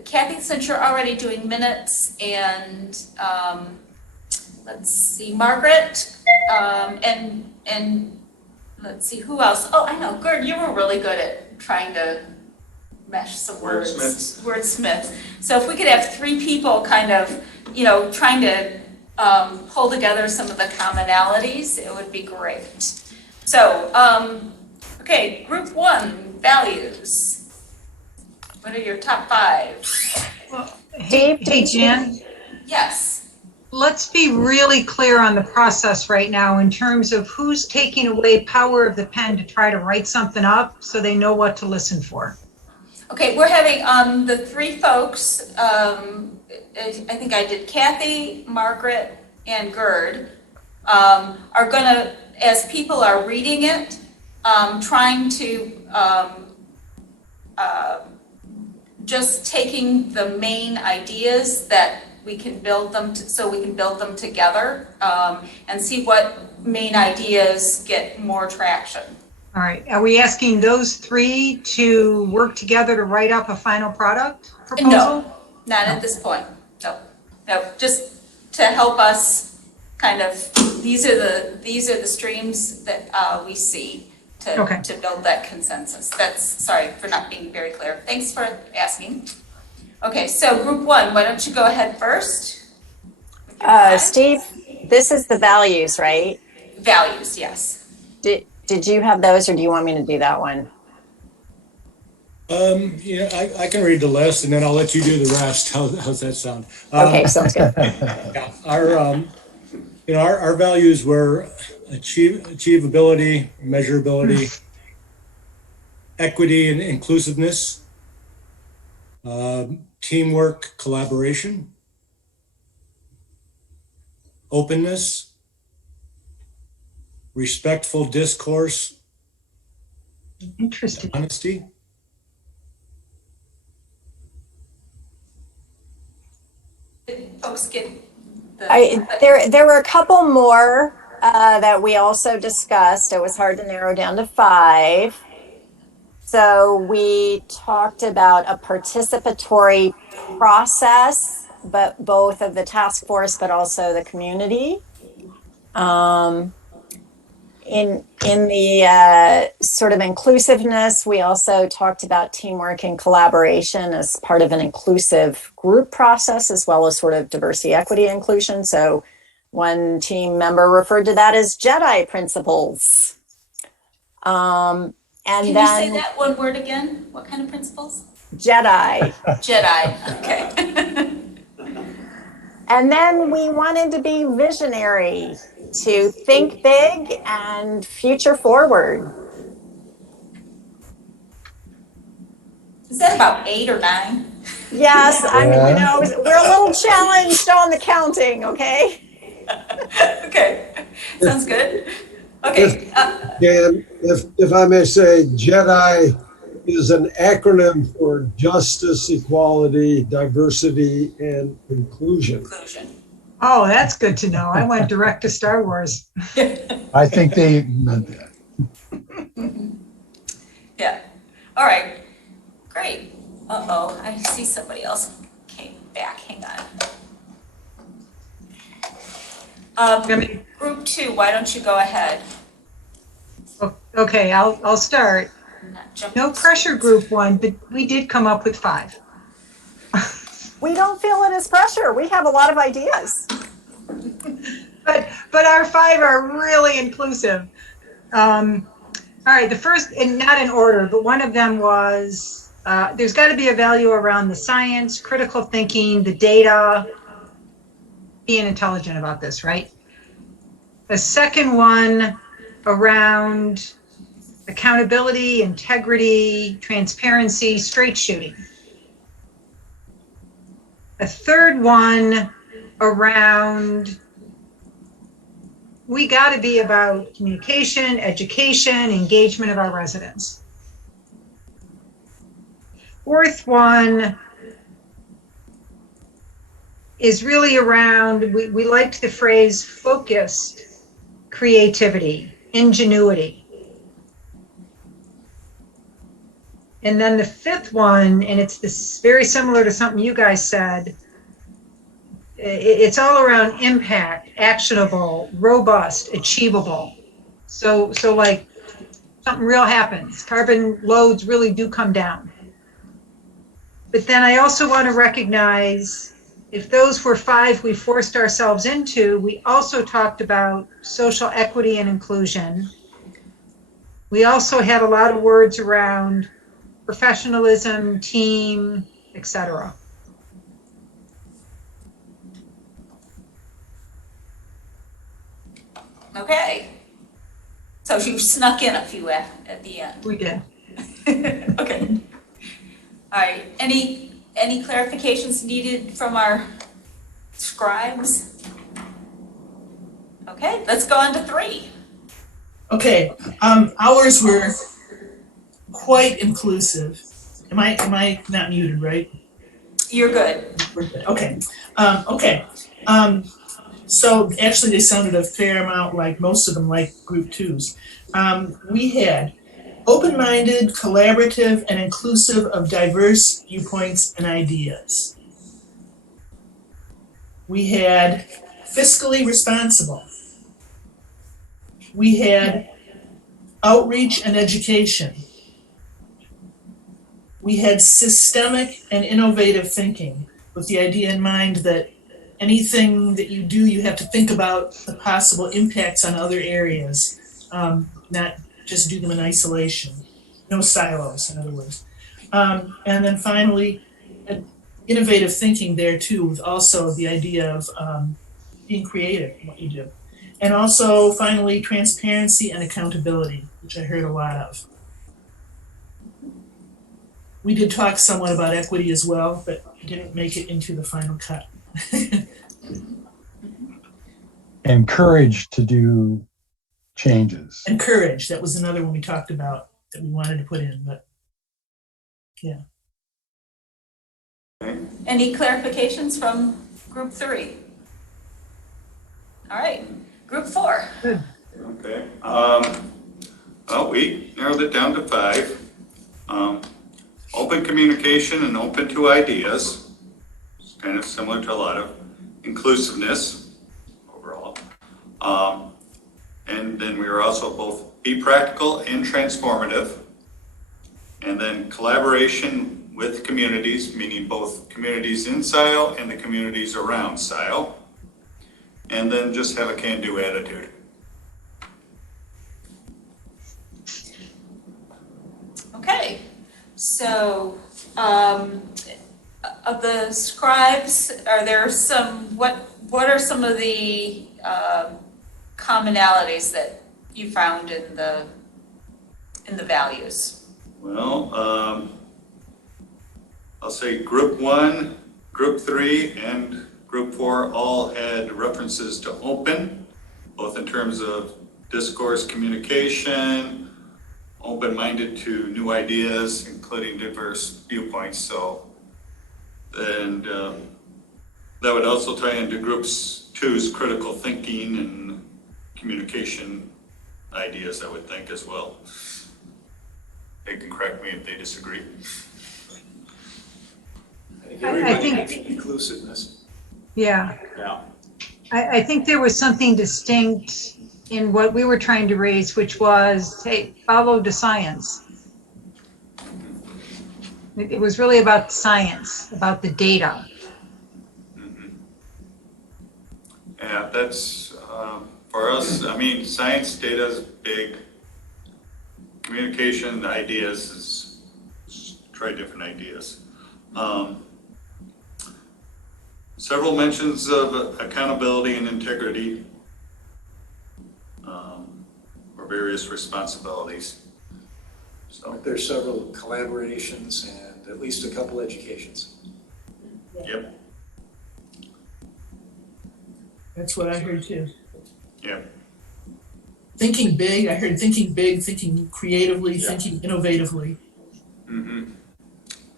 Kathy, since you're already doing minutes, and let's see, Margaret, and let's see, who else? Oh, I know, Gerd, you were really good at trying to mesh some words. Wordsmith. So if we could have 3 people kind of, trying to pull together some of the commonalities, it would be great. So, okay, group 1, values. What are your top 5? Well, hey, Jan. Yes. Let's be really clear on the process right now in terms of who's taking away power of the pen to try to write something up so they know what to listen for. Okay, we're having the 3 folks, I think I did Kathy, Margaret, and Gerd, are gonna, as people are reading it, trying to just taking the main ideas that we can build them so we can build them together and see what main ideas get more traction. All right. Are we asking those 3 to work together to write up a final product proposal? No, not at this point. No, just to help us kind of, these are the streams that we see to build that consensus. Sorry for not being very clear. Thanks for asking. Okay, so group 1, why don't you go ahead first? Steve, this is the values, right? Values, yes. Did you have those, or do you want me to do that one? I can read the list, and then I'll let you do the rest. How's that sound? Okay, sounds good. Yeah, our values were achievability, measurability, equity and inclusiveness, teamwork, collaboration, openness, respectful discourse, interesting, honesty. Did folks get there were a couple more that we also discussed. It was hard to narrow down to 5. So we talked about a participatory process but both of the task force, but also the community. In the sort of inclusiveness, we also talked about teamwork and collaboration as part of an inclusive group process, as well as sort of diversity, equity, inclusion. So one team member referred to that as Jedi principles. And Can then, you say that one word again? What kind of principles? Jedi. Jedi, okay. And then we wanted to be visionary, to think big and future forward. Is that about 8 or 9? Yes, I mean, you know, we're a little challenged on the counting, okay? Okay, sounds good. Okay. Dan, if I may say, JEDI is an acronym for Justice, Equality, Diversity, and Inclusion. Oh, that's good to know. I went direct to Star Wars. I think they meant that. Yeah. All right. Great. Uh-oh, I see somebody else came back. Hang on. Group 2, why don't you go ahead? Okay, I'll start. No pressure, group 1, but we did come up with 5. We don't feel it as pressure. We have a lot of ideas. But our 5 are really inclusive. All right, the first, and not in order, but one of them was, there's got to be a value around the science, critical thinking, the data, being intelligent about this, right? The second one around accountability, integrity, transparency, straight shooting. A third one around, we got to be about communication, education, engagement of our residents. Fourth one is really around, we liked the phrase focused creativity, ingenuity. And then the fifth one, and it's this very similar to something you guys said, it's all around impact, actionable, robust, achievable. So like something real happens, carbon loads really do come down. But then I also want to recognize, if those were 5 we forced ourselves into, we also talked about social equity and inclusion. We also had a lot of words around professionalism, team, etc. Okay. So you snuck in a few at the end. We did. Okay. All right. Any clarifications needed from our scribes? Okay, let's go on to 3. Okay, ours were quite inclusive. Am I not muted, right? You're good. We're good. Okay. So actually they sounded a fair amount like most of them like group 2s. We had open-minded, collaborative, and inclusive of diverse viewpoints and ideas. We had fiscally responsible. We had outreach and education. We had systemic and innovative thinking, with the idea in mind that anything that you do, you have to think about the possible impacts on other areas, not just do them in isolation. No silos, in other words. And then finally, innovative thinking there too, with also the idea of being creative in what you do. And also, finally, transparency and accountability, which I heard a lot of. We did talk somewhat about equity as well, but didn't make it into the final cut. And courage to do changes. And courage, that was another one we talked about that we wanted to put in, but yeah. Any clarifications from group 3? All right, group 4. Good. Okay. Well, we narrowed it down to 5. Open communication and open to ideas. kind of similar to a lot of inclusiveness overall. And then we were also both be practical and transformative. And then collaboration with communities, meaning both communities in Scio and the communities around Scio. And then just have a can-do attitude. Okay, so of the scribes, are there some, what are some of the commonalities that you found in the values? Well, I'll say group 1, group 3, and group 4 all had references to open, both in terms of discourse communication, open-minded to new ideas, including diverse viewpoints. So, and that would also tie into groups 2's critical thinking and communication ideas, I would think, as well. They can correct me if they disagree. I think inclusiveness. Yeah. Yeah. I think there was something distinct in what we were trying to raise, which was, hey, follow the science. It was really about science, about the data. Yeah, that's, for us, I mean, science data is big. Communication ideas is try different ideas. Several mentions of accountability and integrity, or various responsibilities. So there's several collaborations and at least a couple educations. Yep. That's what I heard too. Yep. Thinking big, I heard thinking big, thinking creatively, thinking innovatively. Mm-hmm.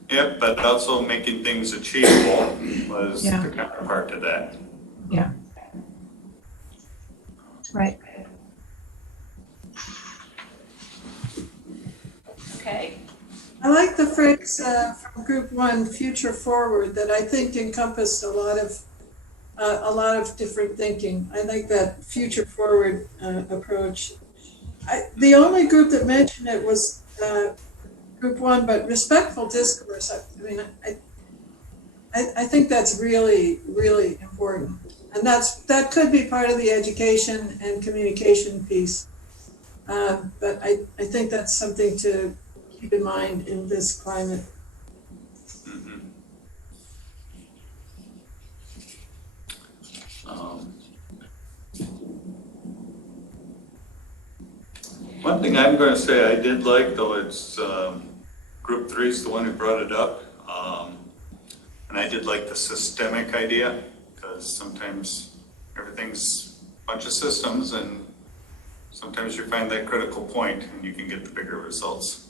Yep, but also making things achievable was the counterpart to that. Yeah. Right. Okay. I like the phrase from Group 1, future forward, that I think encompassed a lot of different thinking. I like that future forward approach. The only group that mentioned it was Group 1, but respectful discourse. I mean, I think that's really, really important, and that could be part of the education and communication piece. But I think that's something to keep in mind in this climate. Mm-hmm. One thing I'm going to say I did like, though, it's Group 3 is the one who brought it up, and I did like the systemic idea, because sometimes everything's a bunch of systems, and sometimes you find that critical point and you can get the bigger results.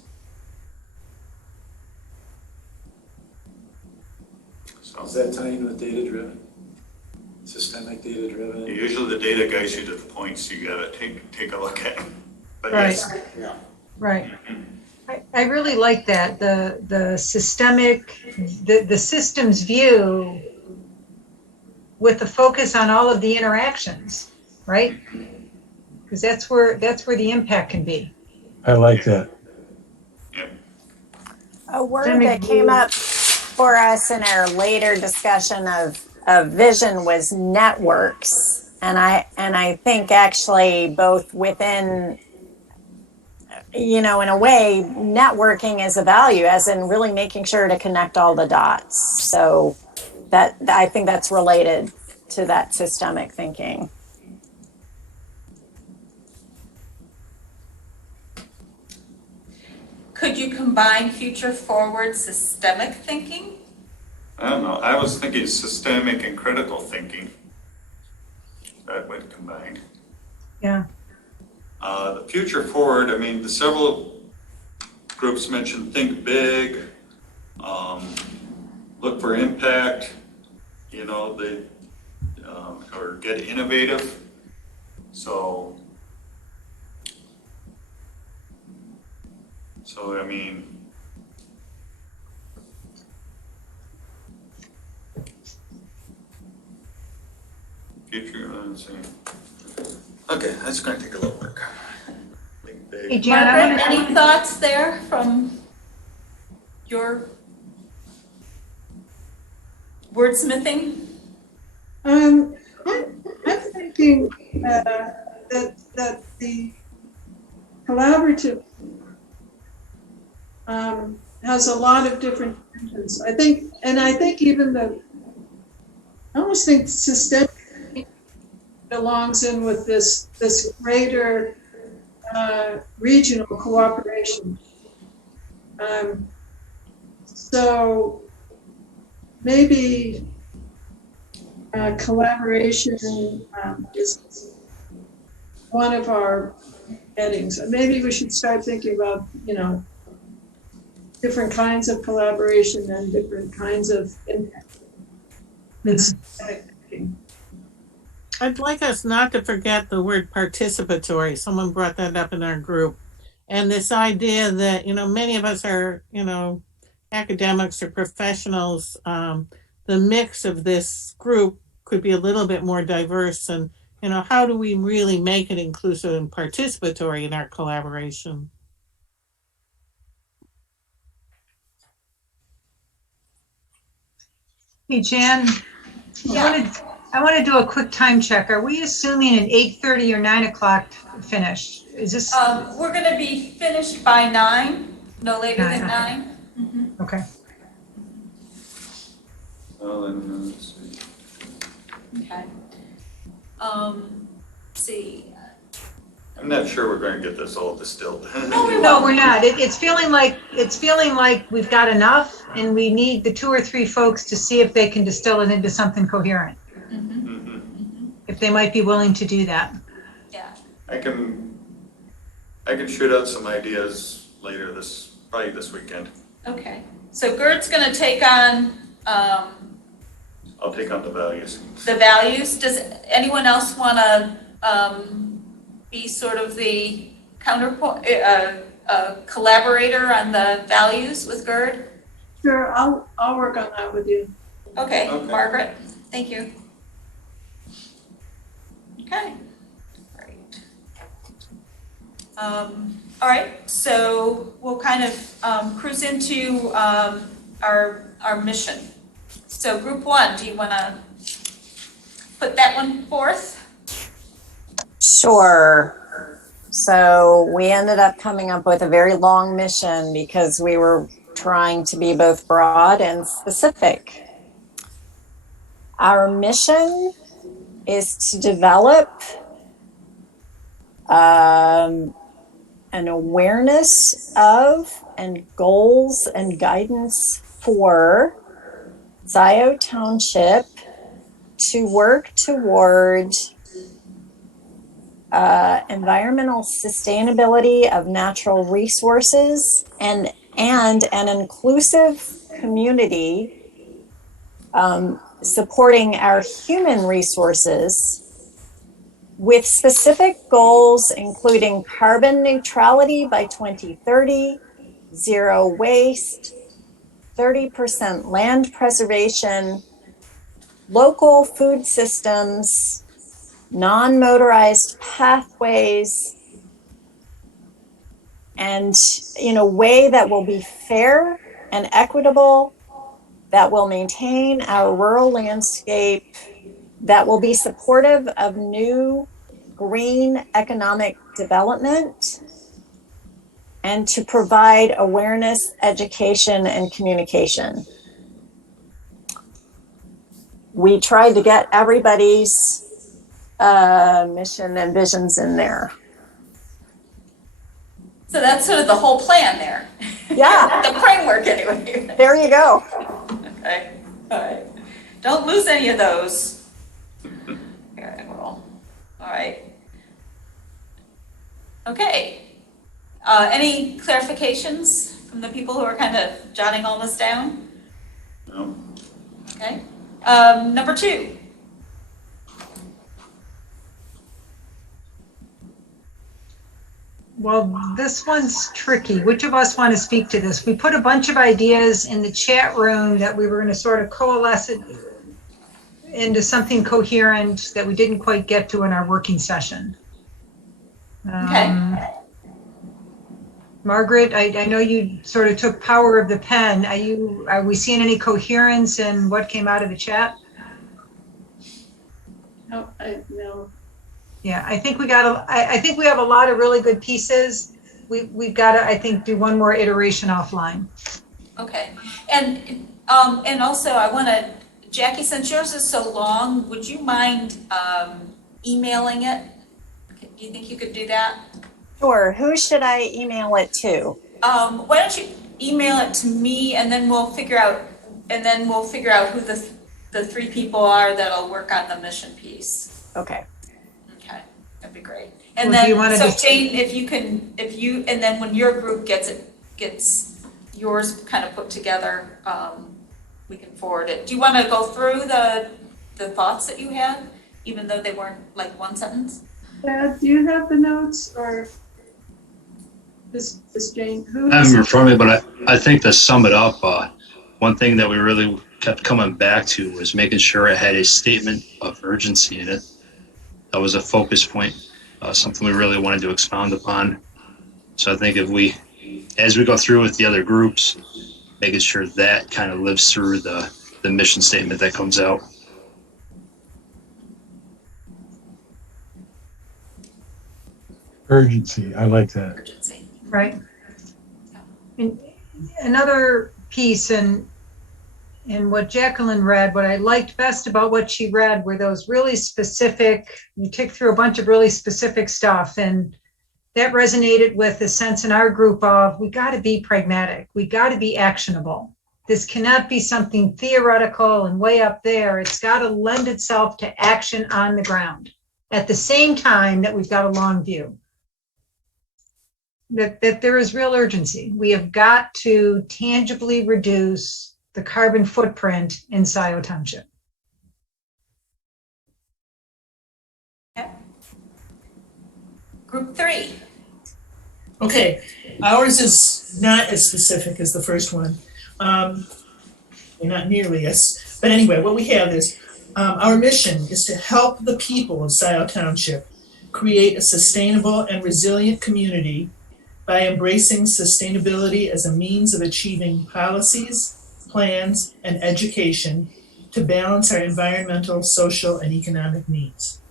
So, does that tie in with data-driven? Systemic data-driven? Usually the data guides you to the points you got to take a look at. But Right. yes. Yeah. Right. I really like that, the systemic, the systems view with the focus on all of the interactions, right? Because that's where the impact can be. I like that. A word that came up for us in our later discussion of vision was networks. And I think actually both within, in a way, networking is a value, as in really making sure to connect all the dots. So that, I think that's related to that systemic thinking. Could you combine future forward systemic thinking? I don't know. I was thinking systemic and critical thinking. That went combined. Yeah. The future forward, I mean, the several groups mentioned think big, look for impact, or get innovative. So I mean, let's see. Okay, that's gonna take a little work. Hey, Jan, I Margaret, wanna- any thoughts there from your wordsmithing? I'm thinking that the collaborative has a lot of different dimensions. I think even I almost think systemic belongs in with this greater regional cooperation. So maybe collaboration is one of our headings. Maybe we should start thinking about, different kinds of collaboration and different kinds of impact. I'd like us not to forget the word participatory. Someone brought that up in our group. And this idea that, many of us are, academics or professionals. The mix of this group could be a little bit more diverse. And, how do we really make it inclusive and participatory in our collaboration? Hey, Jan, I want to do a quick time check. Are we assuming an 8:30 or 9 o'clock finish? Is this? We're going to be finished by 9, no later than 9. Mm-hmm. Okay. Well, then, let's see. Okay. Let's see. I'm not sure we're going to get this all distilled. No, we're not. It's feeling like we've got enough, and we need the 2 or 3 folks to see if they can distill it into something coherent. If they might be willing to do that. Yeah. I can shoot out some ideas later probably this weekend. Okay. So Gert's going to take on. I'll take on the values. The values. Does anyone else want to be sort of the counterpoint, collaborator on the values with Gerd? Sure, I'll work on that with you. Okay. Margaret, thank you. Okay, great. All right, so we'll kind of cruise into our mission. So group 1, do you want to put that one forth? Sure. So we ended up coming up with a very long mission because we were trying to be both broad and specific. Our mission is to develop an awareness of and goals and guidance for Scio Township to work toward environmental sustainability of natural resources and an inclusive community supporting our human resources with specific goals including carbon neutrality by 2030, zero waste, 30% land preservation, local food systems, non-motorized pathways, and in a way that will be fair and equitable, that will maintain our rural landscape, that will be supportive of new green economic development, and to provide awareness, education, and communication. We tried to get everybody's mission and visions in there. So that's sort of the whole plan there. Yeah. The framework anyway. There you go. Okay, all right. Don't lose any of those. Here, all right. Okay. Any clarifications from the people who are kind of jotting all this down? No. Okay. Number 2. Well, this one's tricky. Which of us want to speak to this? We put a bunch of ideas in the chat room that we were going to sort of coalesce it into something coherent that we didn't quite get to in our working session. Okay. Margaret, I know you sort of took power of the pen. Are we seeing any coherence in what came out of the chat? No, no. Yeah, I think we have a lot of really good pieces. We've got to, I think, do one more iteration offline. Okay. And also I want to, Jackie, since yours is so long, would you mind emailing it? Do you think you could do that? Sure. Who should I email it to? Why don't you email it to me, and then we'll figure out who the three people are that'll work on the mission piece. Okay. Okay, that'd be great. And Well, do you then, wanna so just- Jane, and then when your group gets yours kind of put together, we can forward it. Do you want to go through the thoughts that you had, even though they weren't like one sentence? Dad, do you have the notes, or this Jane? I have them in front of me, but I think to sum it up, one thing that we really kept coming back to was making sure it had a statement of urgency in it. That was a focus point, something we really wanted to expound upon. So I think as we go through with the other groups, making sure that kind of lives through the mission statement that comes out. Urgency. I like that. Urgency. Right. And another piece in what Jacqueline read, what I liked best about what she read were those really specific, you tick through a bunch of really specific stuff, and that resonated with the sense in our group of, we got to be pragmatic. We got to be actionable. This cannot be something theoretical and way up there. It's got to lend itself to action on the ground at the same time that we've got a long view. That there is real urgency. We have got to tangibly reduce the carbon footprint in Scio Township. Okay. Group 3. Okay, ours is not as specific as the first one. Not nearly as, but anyway, what we have is our mission is to help the people of Scio Township create a sustainable and resilient community by embracing sustainability as a means of achieving policies, plans, and education to balance our environmental, social, and economic needs.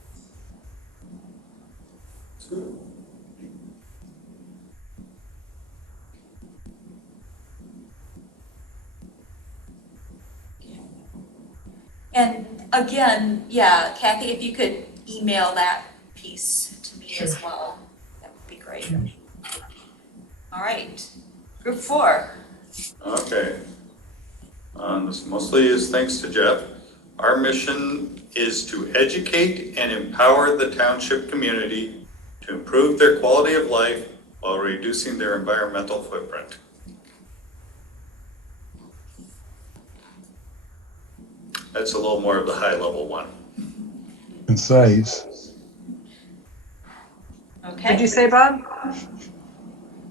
And again, yeah, Kathy, if you could email that piece to me as well, that would be great. All right, group 4. Okay. This mostly is thanks to Jeff. Our mission is to educate and empower the township community to improve their quality of life while reducing their environmental footprint. That's a little more of the high level one. Concise. Okay. What'd you say, Bob?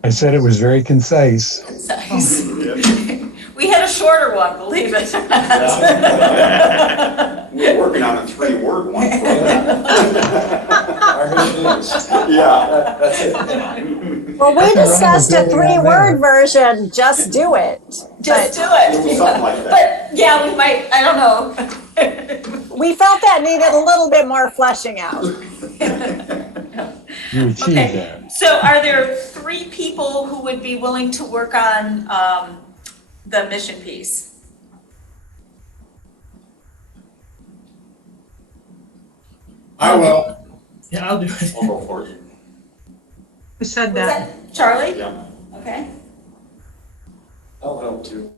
I said it was very concise. Concise. Yeah. We had a shorter one, believe it. We're working on a 3-word one. Our mission is. Yeah. That's it. Well, we discussed a 3-word version. Just do it. Just do it. It was something like that. But yeah, we might, I don't know. We felt that needed a little bit more fleshing out. You achieved that. So are there 3 people who would be willing to work on the mission piece? I will. Yeah, I'll do it. I'll go for it. Who said Was that? that Charlie? Yeah. Okay. I'll help too.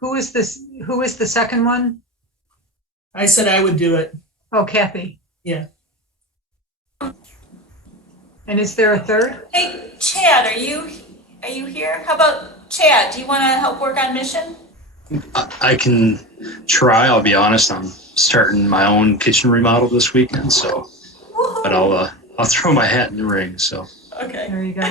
Who is this? Who is the second one? I said I would do it. Oh, Kathy. Yeah. And is there a third? Hey, Chad, are you here? How about Chad? Do you want to help work on mission? I can try. I'll be honest. I'm starting my own kitchen remodel this weekend, so. But I'll throw my hat in the ring. So. Okay. There you go.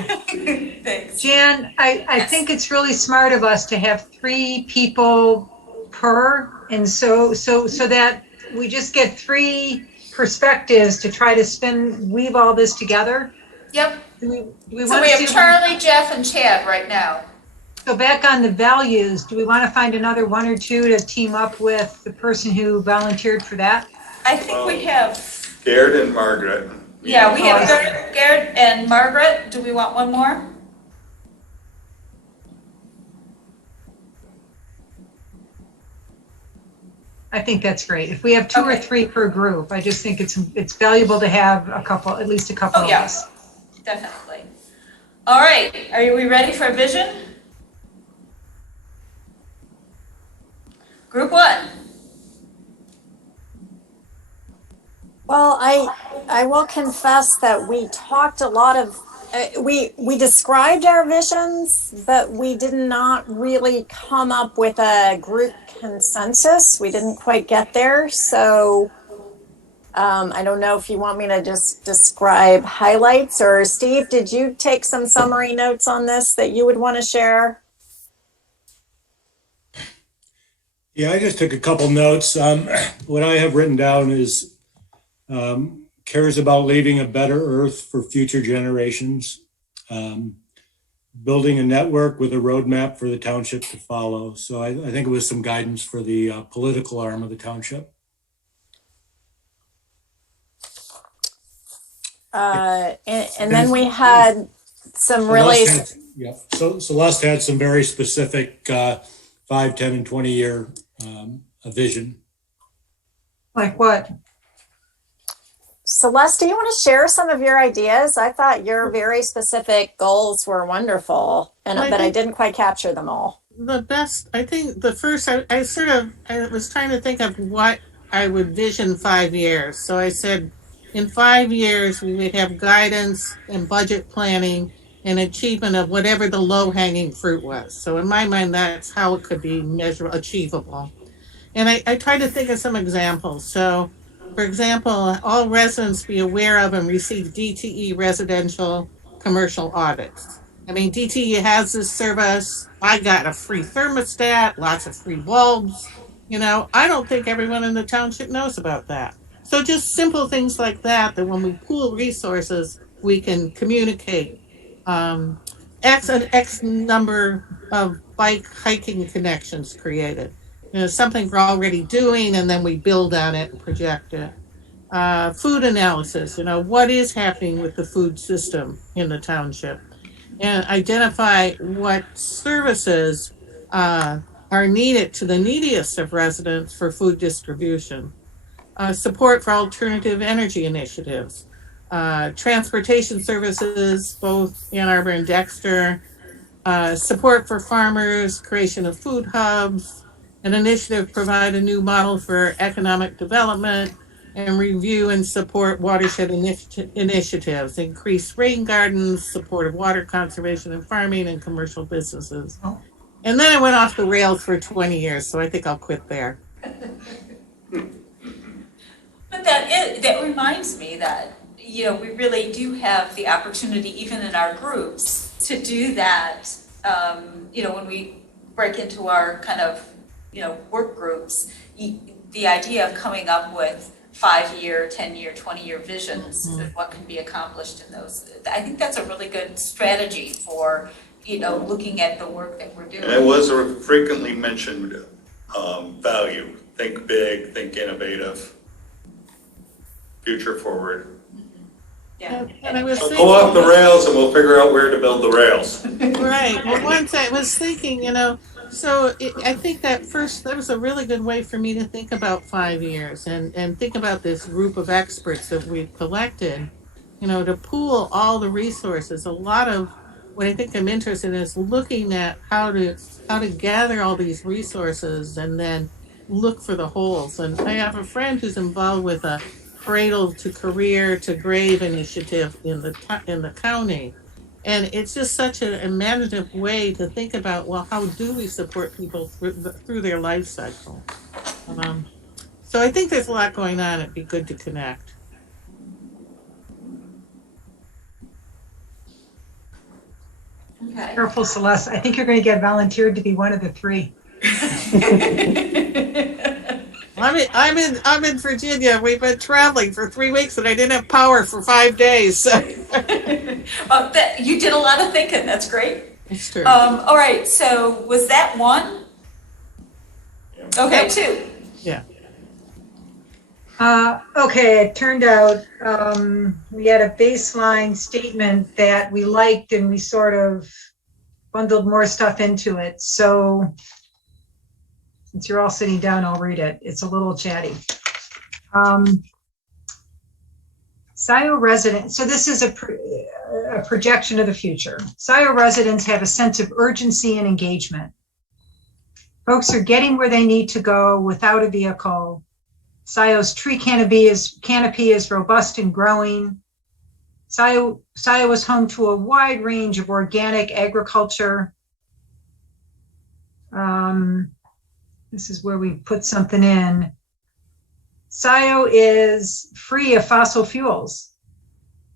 Thanks. Jan, I think it's really smart of us to have 3 people per, and so that we just get 3 perspectives to try to weave all this together. Yep. Do we So want we to have see? Charlie, Jeff, and Chad right now. So back on the values, do we want to find another 1 or 2 to team up with the person who volunteered for that? I think we have. Garrett and Margaret. Yeah, we have Garrett and Margaret. Do we want one more? I think that's great. If we have 2 or 3 per group, I just think it's valuable to have at least a couple of us. Definitely. All right, are we ready for a vision? Group 1. Well, I will confess that we talked a lot of we described our visions, but we did not really come up with a group consensus. We didn't quite get there, so I don't know if you want me to just describe highlights, or Steve, did you take some summary notes on this that you would want to share? Yeah, I just took a couple notes. What I have written down is cares about leaving a better earth for future generations, building a network with a roadmap for the township to follow. So I think it was some guidance for the political arm of the township. And then we had some So Celeste had some very specific 5, 10, and 20-year vision. Like what? Celeste, do you want to share some of your ideas? I thought your very specific goals were wonderful, but I didn't quite capture them all. The best, I think the first, I was trying to think of what I would vision 5 years. So I said, in 5 years, we would have guidance and budget planning and achievement of whatever the low-hanging fruit was. So in my mind, that's how it could be measurable, achievable. And I tried to think of some examples. So, for example, all residents be aware of and receive DTE residential commercial audits. I mean, DTE has this service. I got a free thermostat, lots of free bulbs. You know, I don't think everyone in the township knows about that. So just simple things like that when we pool resources, we can communicate. X number of bike hiking connections created. You know, something we're already doing, and then we build on it and project it. Food analysis, you know, what is happening with the food system in the township, and identify what services are needed to the neediest of residents for food distribution. Support for alternative energy initiatives, transportation services, both Ann Arbor and Dexter, support for farmers, creation of food hubs, an initiative provide a new model for economic development, and review and support watershed initiatives, increase rain gardens, support of water conservation and farming, and commercial businesses. Oh. And then I went off the rails for 20 years, so I think I'll quit there. But that reminds me that, you know, we really do have the opportunity, even in our groups, to do that. You know, when we break into our kind of, you know, work groups, the idea of coming up with 5-year, 10-year, 20-year visions of what can be accomplished in those. I think that's a really good strategy for, you know, looking at the work that we're doing. And it was a frequently mentioned value. Think big, think innovative, future forward. Yeah. And I was Go off the rails and we'll figure out where to build the rails. Right. Well, once I was thinking, you know, so I think that was a really good way for me to think about 5 years and think about this group of experts that we've collected, you know, to pool all the resources. A lot of what I think I'm interested in is looking at how to gather all these resources and then look for the holes. And I have a friend who's involved with a Cradle to Career to Grave initiative in the county. And it's just such an imaginative way to think about, well, how do we support people through their life cycle? So I think there's a lot going on. It'd be good to connect. Okay. Careful, Celeste. I think you're going to get volunteered to be one of the three. I'm in Virginia. We've been traveling for 3 weeks and I didn't have power for 5 days. So. Well, you did a lot of thinking. That's great. It's true. All right. So was that one? Okay, two. Yeah. Okay, it turned out we had a baseline statement that we liked and we sort of bundled more stuff into it. So since you're all sitting down, I'll read it. It's a little chatty. Scio residents, so this is a projection of the future. Scio residents have a sense of urgency and engagement. Folks are getting where they need to go without a vehicle. Scio's tree canopy is robust and growing. Scio is home to a wide range of organic agriculture. This is where we put something in. Scio is free of fossil fuels.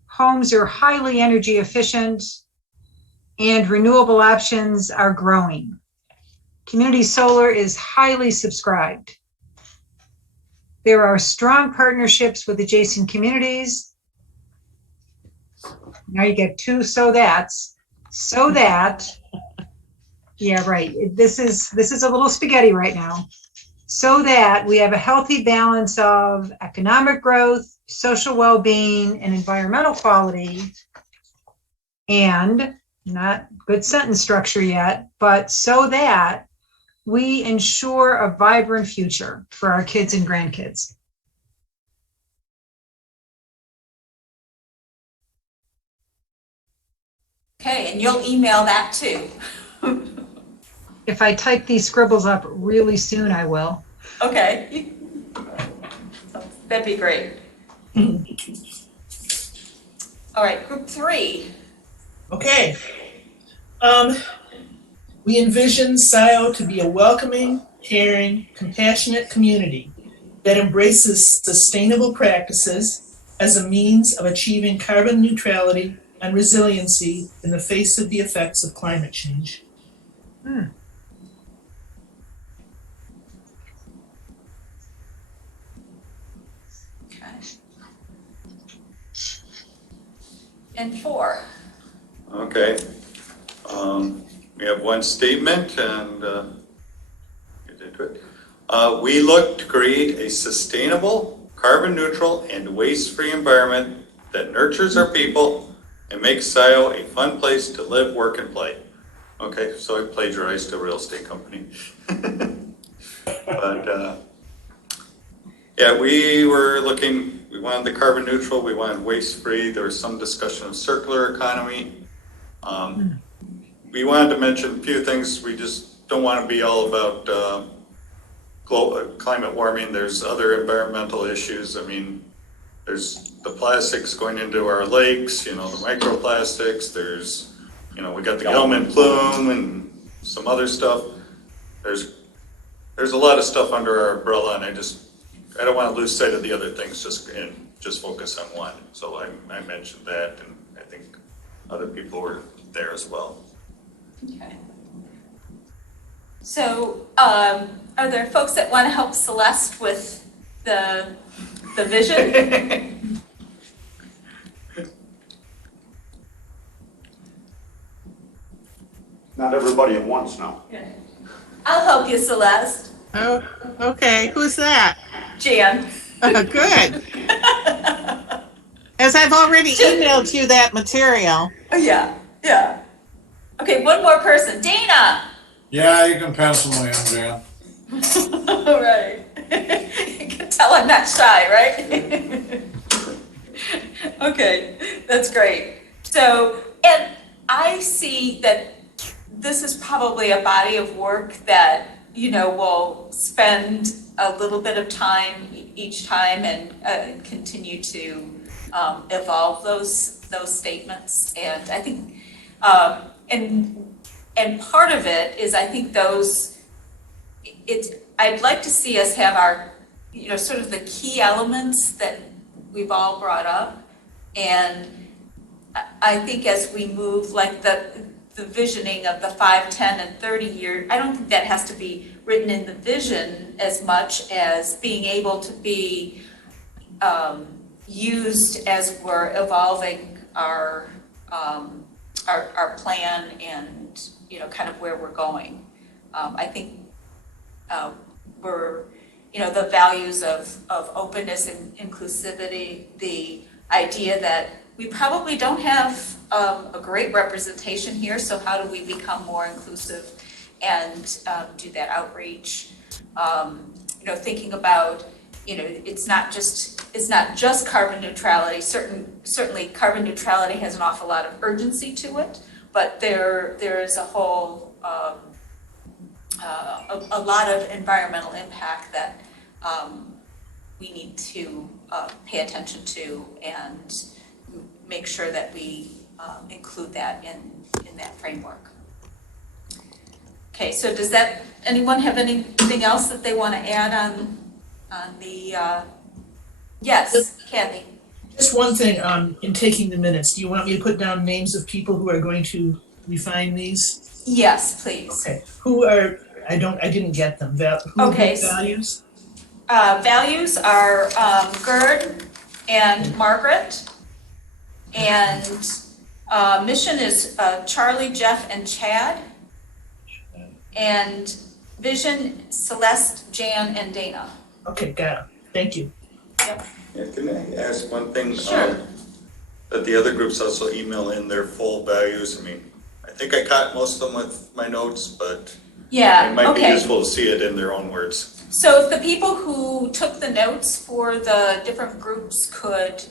Homes are highly energy efficient and renewable options are growing. Community solar is highly subscribed. There are strong partnerships with adjacent communities. Now you get two so that, yeah, right. This is a little spaghetti right now. So that we have a healthy balance of economic growth, social well-being, and environmental quality. And not good sentence structure yet, but so that we ensure a vibrant future for our kids and grandkids. Okay, and you'll email that too. If I type these scribbles up really soon, I will. Okay. That'd be great. All right, group 3. Okay. We envision Scio to be a welcoming, caring, compassionate community that embraces sustainable practices as a means of achieving carbon neutrality and resiliency in the face of the effects of climate change. And 4. Okay. We have one statement and get into it. We look to create a sustainable, carbon neutral, and waste-free environment that nurtures our people and makes Scio a fun place to live, work, and play. Okay, so I plagiarized a real estate company. But yeah, we wanted the carbon neutral, we wanted waste-free. There was some discussion of circular economy. We wanted to mention a few things. We just don't want to be all about climate warming. There's other environmental issues. I mean, there's the plastics going into our lakes, the microplastics. There's, we got the Gelman plume and some other stuff. There's a lot of stuff under our umbrella, and I don't want to lose sight of the other things and just focus on one. So I mentioned that, and I think other people were there as well. Okay. So, are there folks that want to help Celeste with the vision? Not everybody at once now. I'll help you, Celeste. Oh, okay. Who's that? Jan. Good. As I've already emailed you that material. Oh, yeah. Okay, one more person. Dana. Yeah, you can pencil me in, Jan. All right. You can tell I'm not shy, right? Okay, that's great. So, and I see that this is probably a body of work that, we'll spend a little bit of time each time and continue to evolve those statements. And I think, and part of it is, I think I'd like to see us have our, sort of the key elements that we've all brought up. And I think as we move, like the visioning of the 5, 10, and 30 year, I don't think that has to be written in the vision as much as being able to be used as we're evolving our plan and, you know, kind of where we're going. I think we're, you know, the values of openness and inclusivity, the idea that we probably don't have a great representation here, so how do we become more inclusive and do that outreach? You know, thinking about, you know, it's not just carbon neutrality. Certainly carbon neutrality has an awful lot of urgency to it, but there is a whole a lot of environmental impact that we need to pay attention to and make sure that we include that in that framework. Okay, so does that, anyone have anything else that they want to add on the, yes, Kathy? Just one thing, in taking the minutes, do you want me to put down names of people who are going to refine these? Yes, please. Okay, who are, I didn't get them. Okay. Values? Values are Gerd and Margaret. And mission is Charlie, Jeff, and Chad. And vision, Celeste, Jan, and Dana. Okay, got it. Thank you. Yep. Yeah, can I ask one thing? Sure. That the other groups also email in their full values. I mean, I think I caught most of them with my notes, but Yeah, it might be okay. useful to see it in their own words. So if the people who took the notes for the different groups could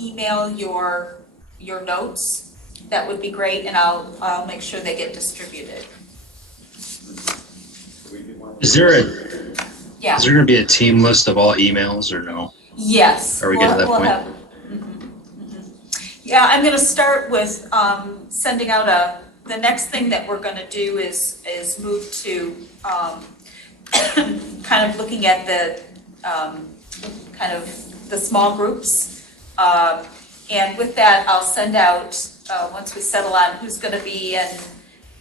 email your notes, that would be great, and I'll make sure they get distributed. Is there Yeah. going to be a team list of all emails or no? Yes. Are we getting to that point? Yeah, I'm going to start with sending out the next thing that we're going to do is move to kind of looking at the kind of the small groups. And with that, I'll send out, once we settle on who's going to be in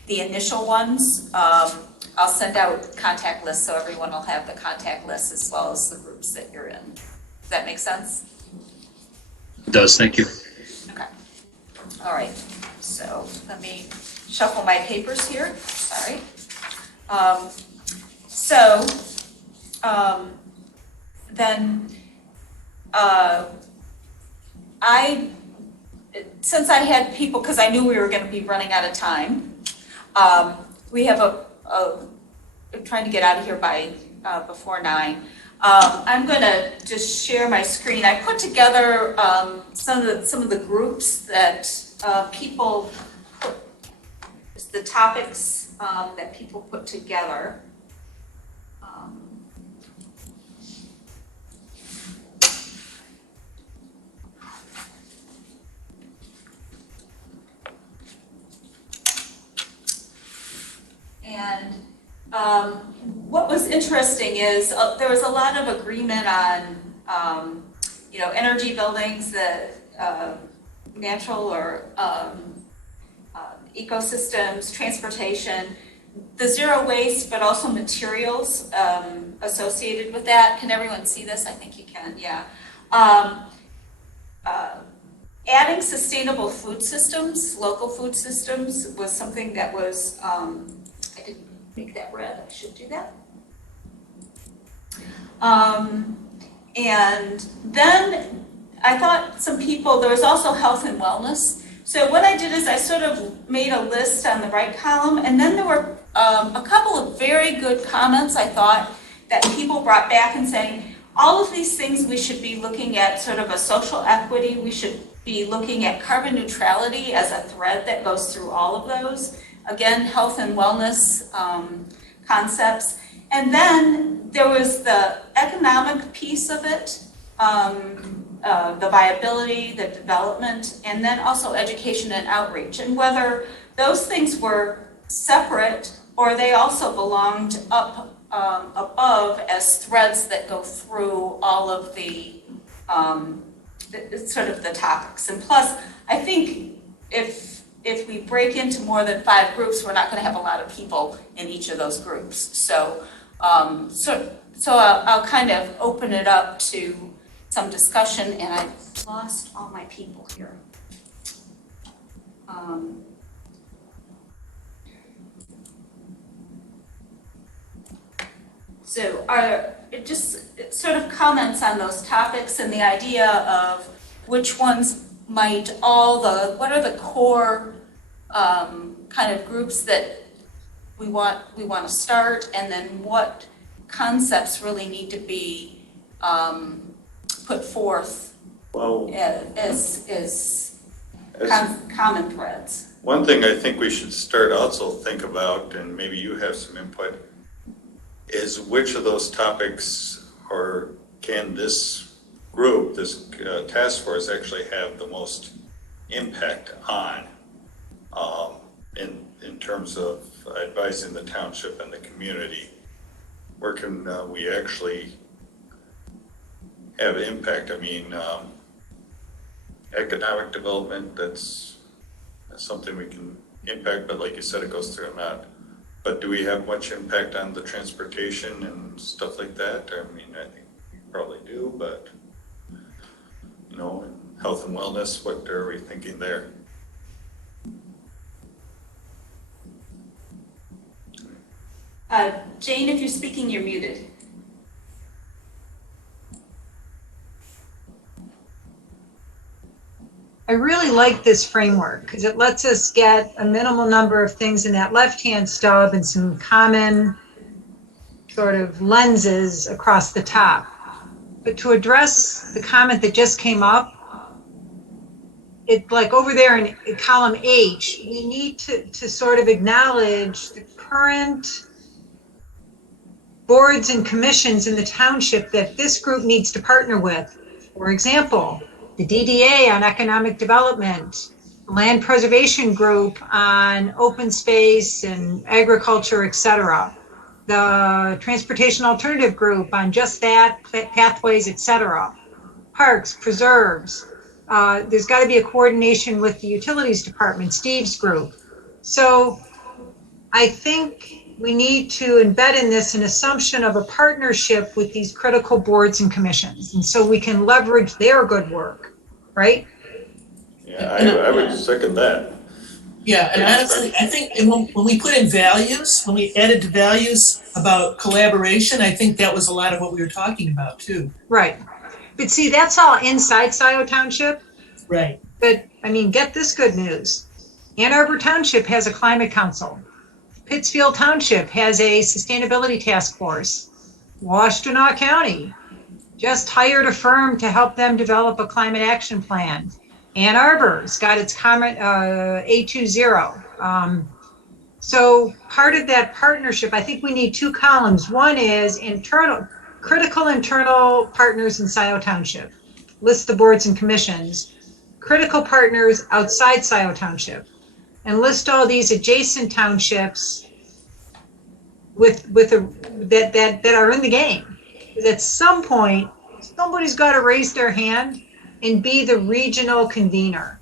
the initial ones, I'll send out contact lists so everyone will have the contact list as well as the groups that you're in. Does that make sense? It does, thank you. Okay. All right. So let me shuffle my papers here. Sorry. Then since I had people, because I knew we were going to be running out of time, we have I'm trying to get out of here by before 9. I'm going to just share my screen. I put together some of the groups that people put, the topics that people put together. And what was interesting is there was a lot of agreement on, you know, energy buildings, the natural or ecosystems, transportation, the zero waste, but also materials associated with that. Can everyone see this? I think you can, yeah. Adding sustainable food systems, local food systems, was something that was, I didn't make that red, I should do that. And then I thought some people, there was also health and wellness. So what I did is I sort of made a list on the right column, and then there were a couple of very good comments, I thought, that people brought back and saying, all of these things we should be looking at sort of a social equity, we should be looking at carbon neutrality as a thread that goes through all of those. Again, health and wellness concepts. And then there was the economic piece of it, the viability, the development, and then also education and outreach. And whether those things were separate or they also belonged up above as threads that go through all of the sort of the topics. And plus, I think if if we break into more than 5 groups, we're not going to have a lot of people in each of those groups. So, I'll kind of open it up to some discussion, and I've lost all my people here. So are just sort of comments on those topics and the idea of which ones might what are the core kind of groups that we want to start, and then what concepts really need to be put forth as common threads. One thing I think we should start also think about, and maybe you have some input, is which of those topics or can this group, this task force actually have the most impact on in terms of advising the township and the community? Where can we actually have impact? I mean, economic development, that's something we can impact, but like you said, it goes through a lot. But do we have much impact on the transportation and stuff like that? I mean, I think we probably do, but, you know, health and wellness, what are we thinking there? Jane, if you're speaking, you're muted. I really like this framework because it lets us get a minimal number of things in that left-hand stub and some common sort of lenses across the top. But to address the comment that just came up, it like over there in column H, we need to sort of acknowledge the current boards and commissions in the township that this group needs to partner with. For example, the DDA on economic development, the land preservation group on open space and agriculture, etc. The transportation alternative group on just that, pathways, etc. Parks, preserves. There's got to be a coordination with the utilities department, Steve's group. So I think we need to embed in this an assumption of a partnership with these critical boards and commissions. And so we can leverage their good work, right? Yeah, I would second that. Yeah, and honestly, I think when we put in values, when we added to values about collaboration, I think that was a lot of what we were talking about too. Right. But see, that's all inside Scio Township. Right. But I mean, get this good news. Ann Arbor Township has a climate council. Pittsfield Township has a sustainability task force. Washtenaw County just hired a firm to help them develop a climate action plan. Ann Arbor's got its comment A20. So part of that partnership, I think we need 2 columns. One is critical internal partners in Scio Township. List the boards and commissions. Critical partners outside Scio Township. And list all these adjacent townships that are in the game. Because at some point, somebody's got to raise their hand and be the regional convener.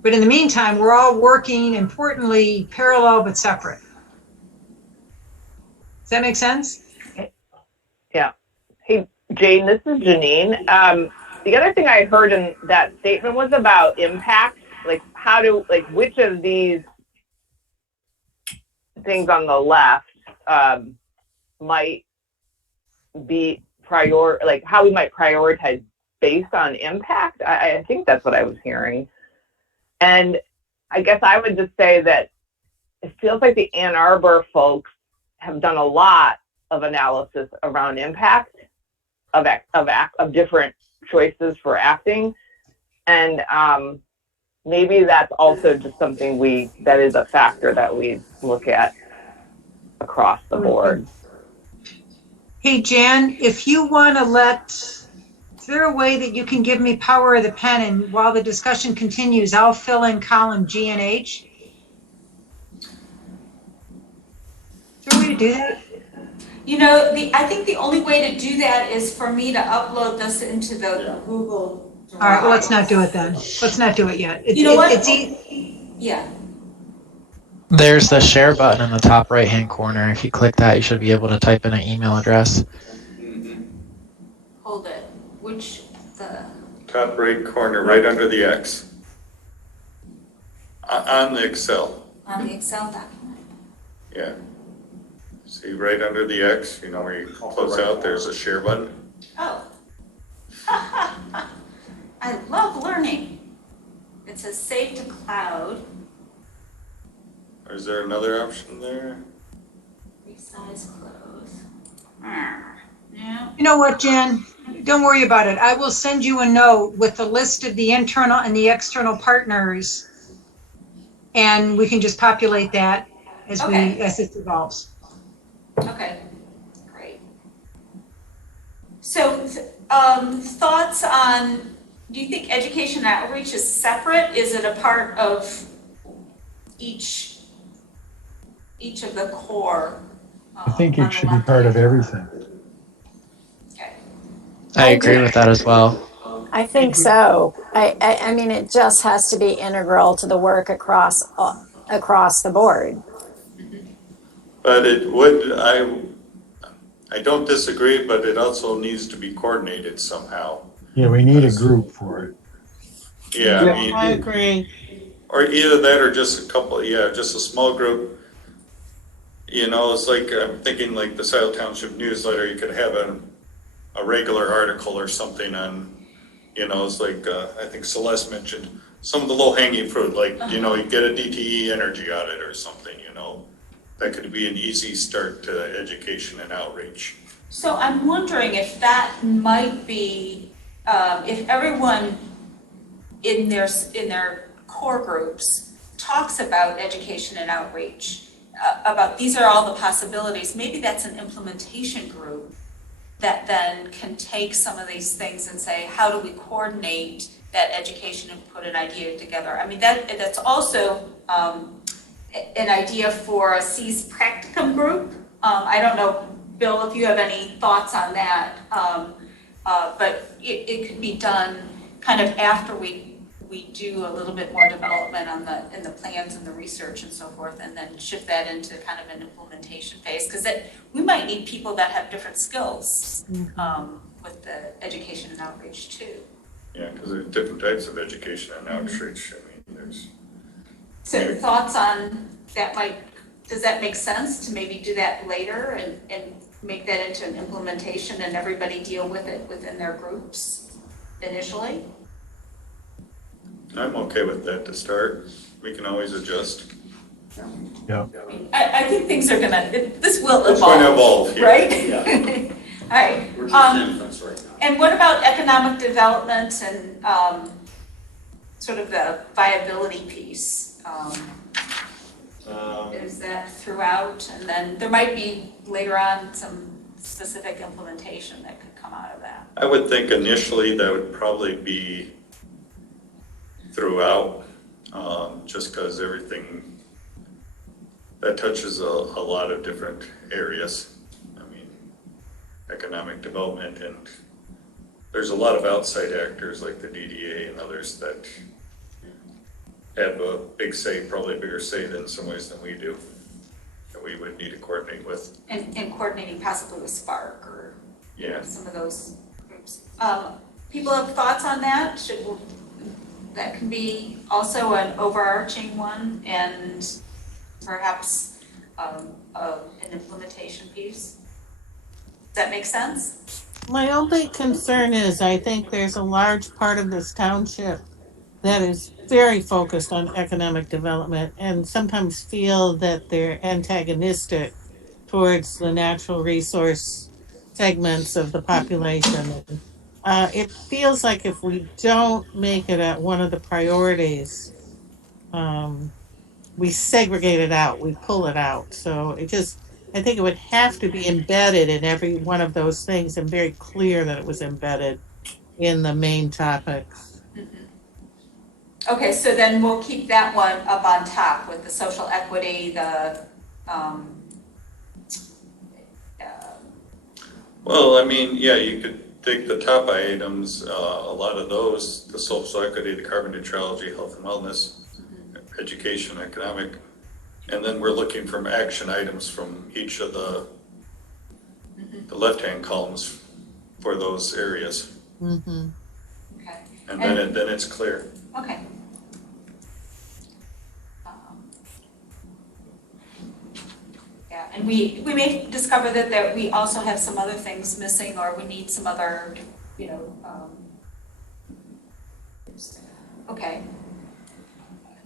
But in the meantime, we're all working, importantly, parallel but separate. Does that make sense? Yeah. Hey, Jane, this is Janine. The other thing I heard in that statement was about impact. Like which of these things on the left might be how we might prioritize based on impact. I think that's what I was hearing. And I guess I would just say that it feels like the Ann Arbor folks have done a lot of analysis around impact of different choices for acting. And maybe that's also just something that is a factor that we look at across the board. Hey, Jan, if you want to is there a way that you can give me power of the pen, and while the discussion continues, I'll fill in column G and H? Is there a way to do that? You know, I think the only way to do that is for me to upload this into the Google All right, well, let's not do it then. Let's not do it yet. You know what? It's Yeah. There's the share button in the top right hand corner. If you click that, you should be able to type in an email address. Hold it. Which, the, Top right corner, right under the X. On the Excel, on the Excel document? yeah. See right under the X, you know where you close out, there's a share button. Oh. I love learning. It says save to cloud, Or is there another option there? resize close. Yeah. You know what, Jen? Don't worry about it. I will send you a note with the list of the internal and the external partners. And we can just populate that as Okay. as it evolves. Okay, great. So, thoughts on, do you think education outreach is separate? Is it a part of each of the core? I think it should be part of everything. I agree with that as well. I think so. I mean, it just has to be integral to the work across the board. But it would, I don't disagree, but it also needs to be coordinated somehow. Yeah, we need a group for it. Yeah, I mean. I agree. Or either that or just a couple, just a small group. You know, it's like, I'm thinking like the Scio Township newsletter, you could have a regular article or something on, you know, it's like, I think Celeste mentioned some of the low hanging fruit, like, you know, you get a DTE energy audit or something, you know. That could be an easy start to education and outreach. So I'm wondering if that might be, if everyone in their core groups talks about education and outreach, about these are all the possibilities, maybe that's an implementation group that then can take some of these things and say, how do we coordinate that education and put an idea together? I mean, that's also an idea for a C's practicum group. I don't know, Bill, if you have any thoughts on that, but it could be done kind of after we do a little bit more development in the plans and the research and so forth, and then shift that into kind of an implementation phase, because we might need people that have different skills with the education and outreach too. Yeah, because there's different types of education and outreach. I mean, there's. So thoughts on that does that make sense to maybe do that later and make that into an implementation and everybody deal with it within their groups initially? I'm okay with that to start. We can always adjust. Yeah. I think things are this will It's evolve. going to evolve, yeah. Right? Yeah. All right. We're just in fence right now. And what about economic development and sort of the viability piece? Is that throughout? And then there might be later on some specific implementation that could come out of that. I would think initially that would probably be throughout, just because everything that touches a lot of different areas. I mean, economic development, and there's a lot of outside actors like the DDA and others that have a big say, probably a bigger say in some ways than we do, that we would need to coordinate with. And coordinating possibly with Spark or some of those groups. People have thoughts on that? That can be also an overarching one and perhaps an implementation piece. Does that make sense? My only concern is I think there's a large part of this township that is very focused on economic development and sometimes feel that they're antagonistic towards the natural resource segments of the population. It feels like if we don't make it at one of the priorities, we segregate it out, we pull it out. So I think it would have to be embedded in every one of those things and very clear that it was embedded in the main topics. Okay, so then we'll keep that one up on top with the social equity, the Well, I mean, yeah, you could take the top items, a lot of those, the social equity, the carbon neutrality, health and wellness, education, economic, and then we're looking from action items from each of the left-hand columns for those areas. Mm-hmm. Okay. And then it's clear. Okay. Yeah, and we may discover that we also have some other things missing, or we need some other, you know, okay.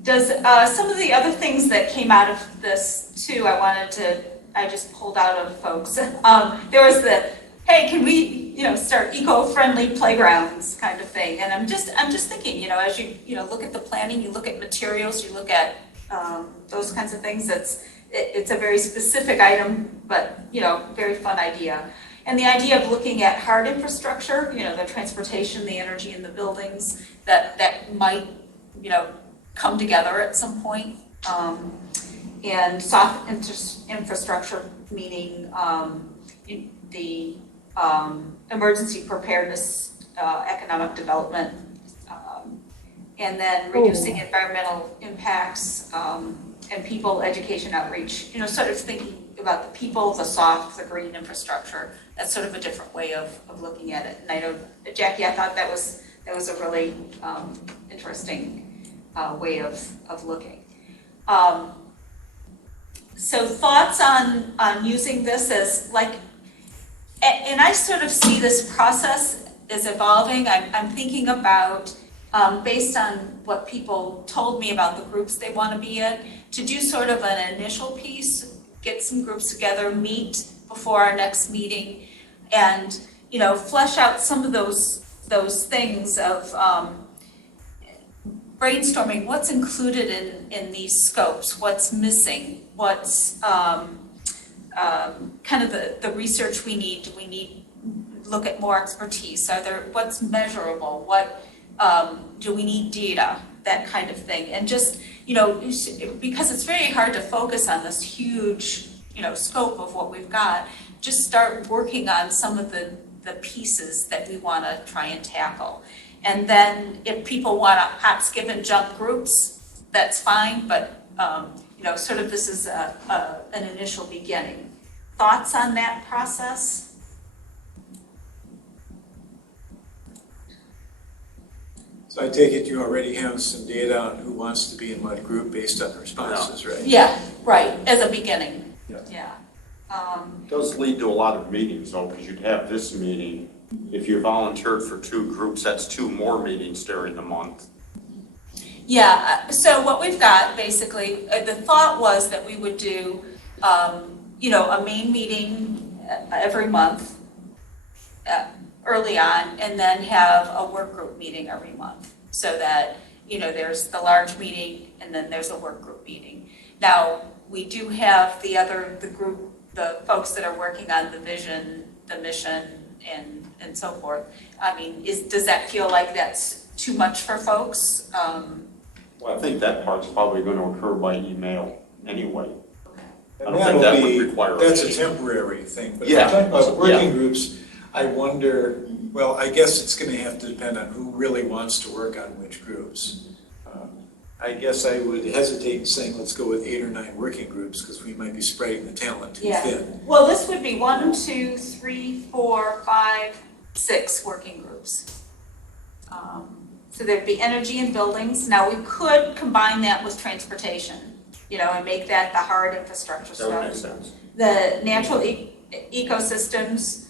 Does, some of the other things that came out of this too, I just pulled out of folks. There was the, hey, can we, you know, start eco-friendly playgrounds kind of thing? And I'm just thinking, you know, as you know, look at the planning, you look at materials, you look at those kinds of things. It's a very specific item, but, you know, very fun idea. And the idea of looking at hard infrastructure, you know, the transportation, the energy in the buildings, that might, you know, come together at some point. And soft infrastructure, meaning the emergency preparedness, economic development, and then reducing environmental impacts, and people education outreach, you know, sort of thinking about the people, the soft, the green infrastructure. That's sort of a different way of looking at it. And I know, Jackie, I thought that was a really interesting way of looking. So thoughts on using this as like, and I sort of see this process as evolving. I'm thinking about, based on what people told me about the groups they want to be in, to do sort of an initial piece, get some groups together, meet before our next meeting, and, you know, flesh out some of those things of brainstorming what's included in these scopes, what's missing, what's kind of the research we need. Do we need look at more expertise? What's measurable? What do we need data? That kind of thing. And just, you know, because it's very hard to focus on this huge, you know, scope of what we've got, just start working on some of the pieces that we want to try and tackle. And then if people want to hop, skip, and jump groups, that's fine, but you know, sort of this is an initial beginning. Thoughts on that process? So I take it you already have some data on who wants to be in what group based on the responses, right? Yeah, right, as a beginning. Yeah. It does lead to a lot of meetings though, because you'd have this meeting. If you volunteered for 2 groups, that's 2 more meetings during the month. Yeah, so what we've got basically, the thought was that we would do, you know, a main meeting every month early on, and then have a work group meeting every month, so that, you know, there's the large meeting and then there's a work group meeting. Now, we do have the group, the folks that are working on the vision, the mission, and so forth. I mean, does that feel like that's too much for folks? Well, I think that part's probably going to occur by email anyway. I And don't think that would be, require. that's a temporary thing, but if Yeah. we're talking about working groups, I wonder, well, I guess it's going to have to depend on who really wants to work on which groups. I guess I would hesitate in saying let's go with 8 or 9 working groups because we might be spreading the talent too thin. Well, this would be 1, 2, 3, 4, 5, 6 working groups. So there'd be energy and buildings. Now, we could combine that with transportation, you know, and make that the hard infrastructure stuff. That would make sense. The natural ecosystems.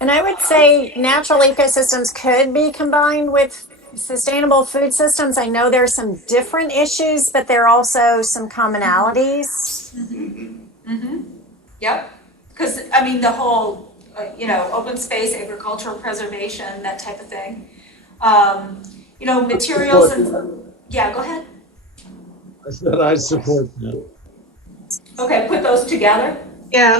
And I would say natural ecosystems could be combined with sustainable food systems. I know there's some different issues, but there are also some commonalities. Yep. Because, I mean, the whole, you know, open space, agricultural preservation, that type of thing. You know, materials and, yeah, go ahead. I said I support that. Okay, put those together. Yeah,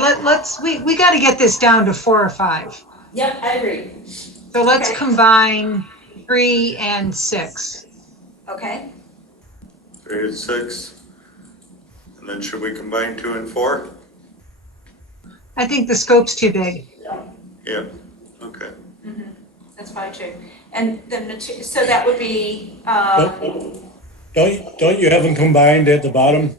we got to get this down to 4 or 5. Yep, I agree. So let's combine 3 and 6. Okay. 3 and 6. And then should we combine 2 and 4? I think the scope's too big. Yeah. Okay. That's probably true. And then, so that would be, Don't you have them combined at the bottom?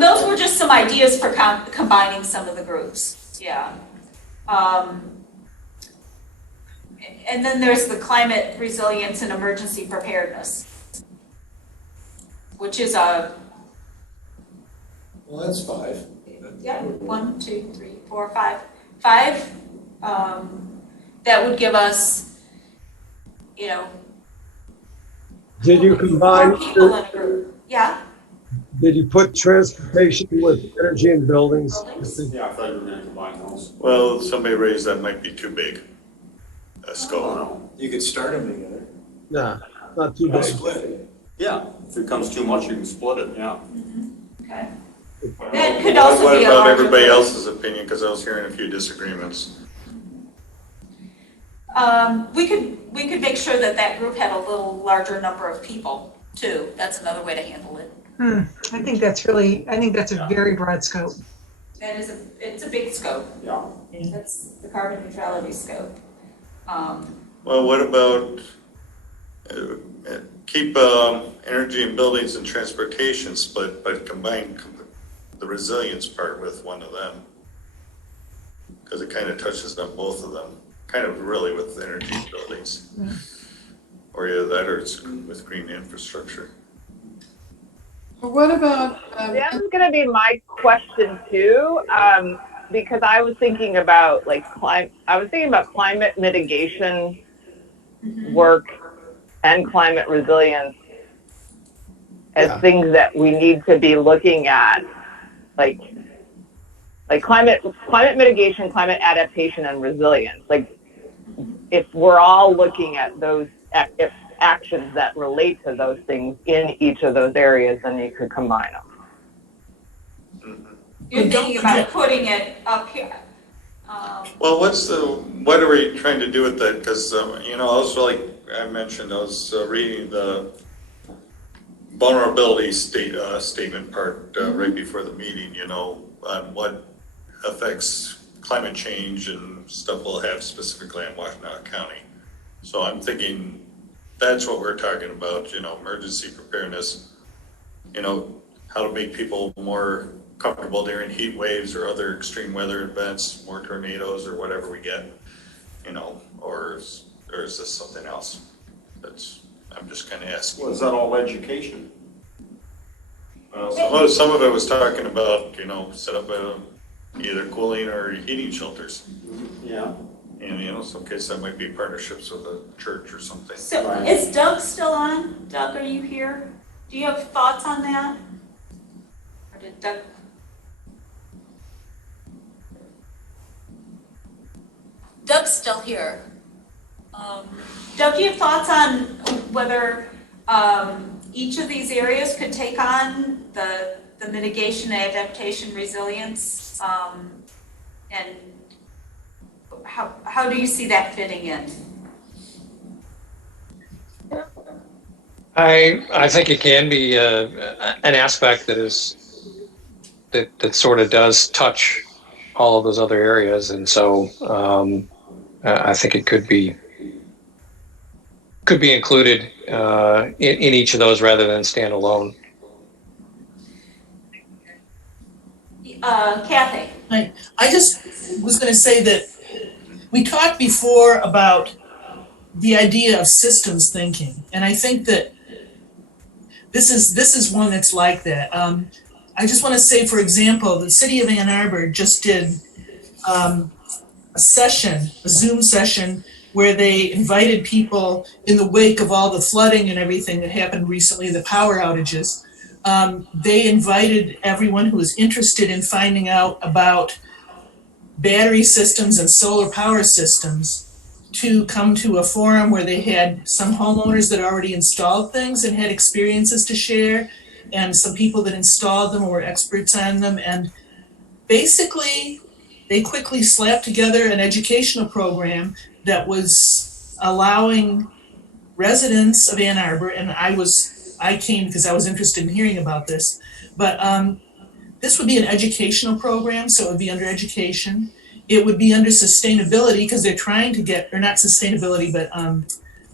those were just some ideas for combining some of the groups, yeah. And then there's the climate resilience and emergency preparedness, which is a, Well, that's 5. yeah, 1, 2, 3, 4, 5. 5, that would give us, you know, Did you 4 combine, people in a group, yeah? did you put transportation with energy and buildings? Yeah, I thought you were gonna combine those. Well, somebody raised that might be too big a scope. You could start them together. Nah, not too big. Split it. Yeah, if it becomes too much, you can split it, yeah. Okay. That could also What be a about larger everybody group. else's opinion? Because I was hearing a few disagreements. We could make sure that that group had a little larger number of people too. That's another way to handle it. I think that's a very broad scope. That is it's a big scope. Yeah. That's the carbon neutrality scope. Well, what about keep energy and buildings and transportation split, but combine the resilience part with one of them? Because it kind of touches on both of them, kind of really with energy and buildings. Or either that or it's with green infrastructure. But what about, That was going to be my question too, because I was thinking about climate mitigation work and climate resilience as things that we need to be looking at, like climate mitigation, climate adaptation, and resilience. Like, if we're all looking at those actions that relate to those things in each of those areas, then you could combine them. You're thinking about putting it up here. Well, what are we trying to do with that? Because, I mentioned, I was reading the vulnerability statement part right before the meeting, on what affects climate change and stuff will have specifically in Washtenaw County. So I'm thinking that's what we're talking about, emergency preparedness, how to make people more comfortable during heat waves or other extreme weather events, more tornadoes or whatever we get, or is this something else? I'm just kind of asking. Well, is that all education? Some of it was talking about, set up either cooling or heating shelters. Yeah. And, some cases that might be partnerships with a church or something. So is Doug still on? Doug, are you here? Do you have thoughts on that? Or did Doug? Doug's still here. Doug, do you have thoughts on whether each of these areas could take on the mitigation, adaptation, resilience, and how do you see that fitting in? I think it can be an aspect that sort of does touch all of those other areas, and so I think it could be included in each of those rather than stand alone. Kathy. I just was going to say that we talked before about the idea of systems thinking, and I think that this is one that's like that. I just want to say, for example, the city of Ann Arbor just did a Zoom session, where they invited people in the wake of all the flooding and everything that happened recently, the power outages. They invited everyone who was interested in finding out about battery systems and solar power systems to come to a forum where they had some homeowners that already installed things and had experiences to share, and some people that installed them or were experts on them. And basically, they quickly slapped together an educational program that was allowing residents of Ann Arbor, and I came because I was interested in hearing about this, but this would be an educational program, so it would be under education, it would be under sustainability because they're trying to get, or not sustainability, but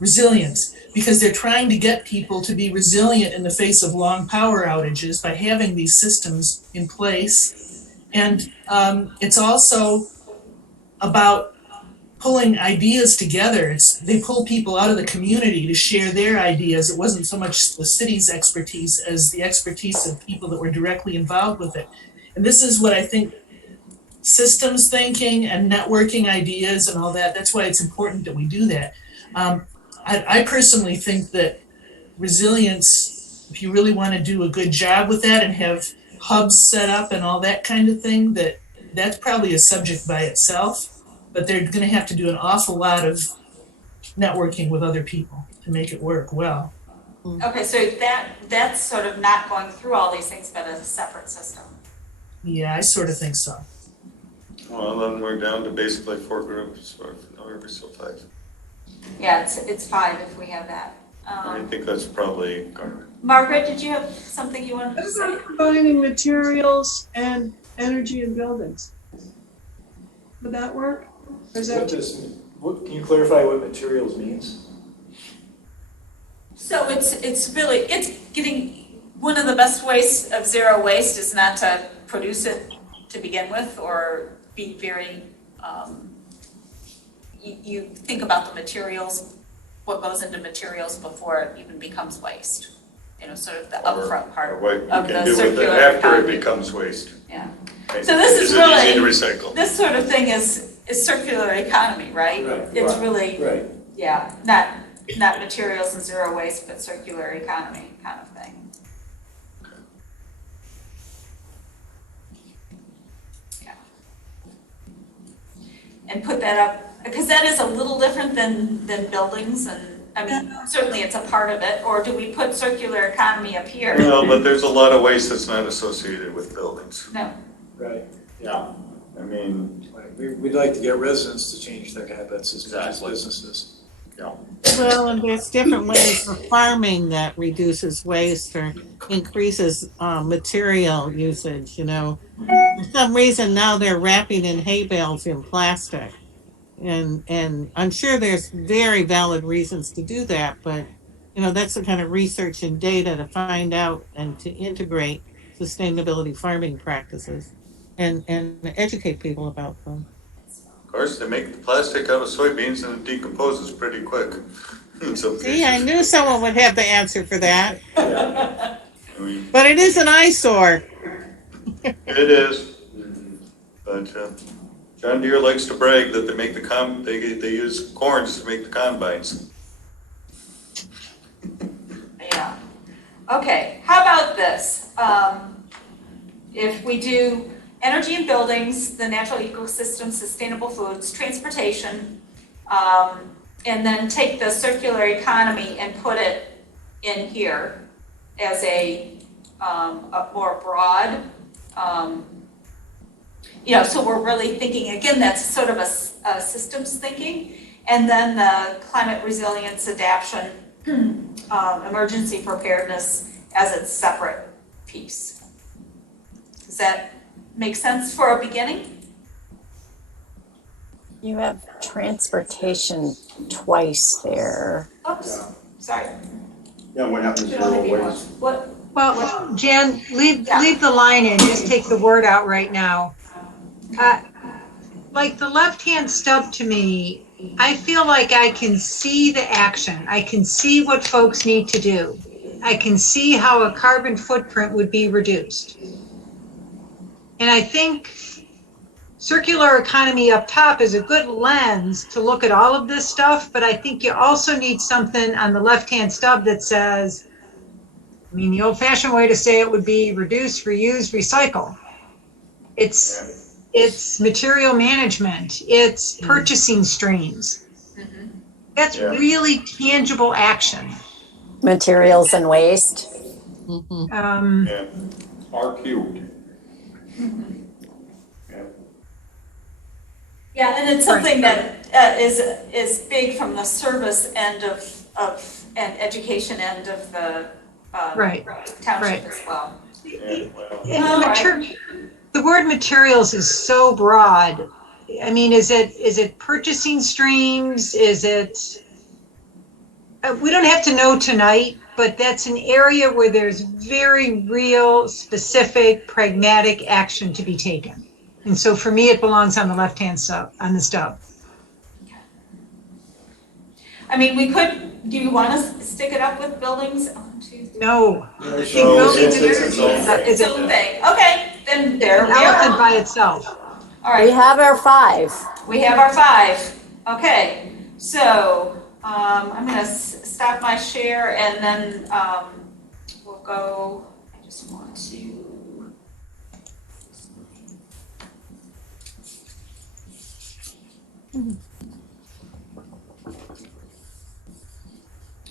resilience, because they're trying to get people to be resilient in the face of long power outages by having these systems in place. And it's also about pulling ideas together. They pull people out of the community to share their ideas. It wasn't so much the city's expertise as the expertise of people that were directly involved with it. And this is what I think systems thinking and networking ideas and all that, that's why it's important that we do that. I personally think that resilience, if you really want to do a good job with that and have hubs set up and all that kind of thing, that's probably a subject by itself, but they're going to have to do an awful lot of networking with other people to make it work well. Okay, so that's sort of not going through all these things, but as a separate system. Yeah, I sort of think so. Well, then we're down to basically 4 groups, or every so 5. Yeah, it's 5 if we have that. I think that's probably going. Margaret, did you have something you wanted to say? What about combining materials and energy and buildings? Would that work? Or is that Can you clarify what materials means? So it's getting, one of the best ways of zero waste is not to produce it to begin with, or be very, you think about the materials, what goes into materials before it even becomes waste. You know, sort of the upfront part of the circular after economy. it becomes waste. Yeah. Okay. So this is it really, easy to recycle? this sort of thing is circular economy, right? It's really, yeah, not materials and zero waste, but circular economy kind of thing. Yeah. And put that up, because that is a little different than buildings, and I mean, certainly it's a part of it. Or do we put circular economy up here? No, but there's a lot of waste that's not associated with buildings. No. Right. Yeah. I mean, we'd like to get residents to change their habits as much as businesses. Yeah. Well, and there's different ways for farming that reduces waste or increases material usage, you know. For some reason now they're wrapping in hay bales in plastic. And I'm sure there's very valid reasons to do that, but you know, that's the kind of research and data to find out and to integrate sustainability farming practices and educate people about them. Of course, they make the plastic out of soybeans and it decomposes pretty quick. See, I knew someone would have the answer for that. Yeah. But it is an eyesore. It is. But John Deere likes to brag that they make they use corns to make the combines. Yeah. Okay, how about this? If we do energy and buildings, the natural ecosystem, sustainable foods, transportation, and then take the circular economy and put it in here as a more broad, you know, so we're really thinking, again, that's sort of a systems thinking, and then the climate resilience, adaptation, emergency preparedness as its separate piece. Does that make sense for a beginning? You have transportation twice there. Oops, sorry. Yeah, what happens Should to only be zero one. waste? Well, Jan, leave the line in, just take the word out right now. Like the left-hand stub to me, I feel like I can see the action. I can see what folks need to do. I can see how a carbon footprint would be reduced. And I think circular economy up top is a good lens to look at all of this stuff, but I think you also need something on the left-hand stub that says, I mean, the old-fashioned way to say it would be reduce, reuse, recycle. It's material management. It's purchasing streams. That's really tangible action. Materials and waste. R cubed. Yeah, and it's something that is big from the service end of and education end of the township as well. The word materials is so broad I mean, is it purchasing streams? Is it, we don't have to know tonight, but that's an area where there's very real, specific, pragmatic action to be taken. And so for me, it belongs on the left-hand stub, on the stub. I mean, we could, do you want to stick it up with buildings? 1, 2, 3. No. No, I think buildings and energy It's its own thing. Okay, then They're we are. elephant by itself. All right. We have our 5. We have our 5. Okay, so I'm going to stop my share and then we'll go. I just want to.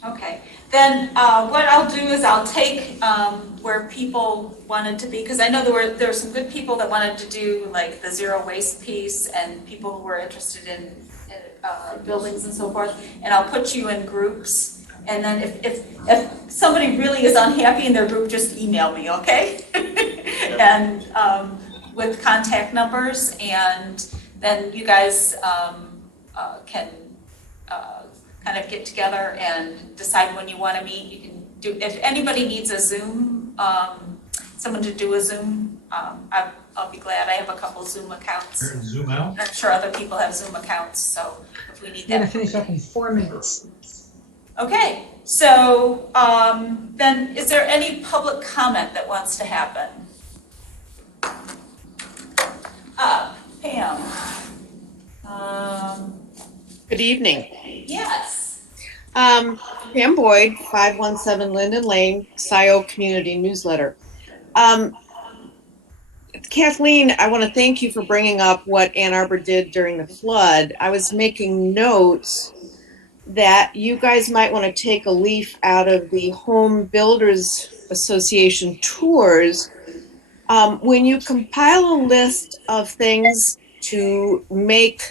Okay, then what I'll do is I'll take where people wanted to be, because I know there were some good people that wanted to do like the zero waste piece and people who were interested in buildings and so forth, and I'll put you in groups, and then if somebody really is unhappy in their group, just email me, okay? And with contact numbers, and then you guys can kind of get together and decide when you want to meet. You can do, if anybody needs a Zoom, someone to do a Zoom, I'll be glad. I have a couple Zoom accounts. Zoom out? I'm sure other people have Zoom accounts, so if we need We're gonna that. finish up in 4 minutes. Okay, so then is there any public comment that wants to happen? Pam. Good evening. Yes. Pam Boyd, 517 Linden Lane, Scio Community Newsletter. Kathleen, I want to thank you for bringing up what Ann Arbor did during the flood. I was making notes that you guys might want to take a leaf out of the Home Builders Association tours. When you compile a list of things to make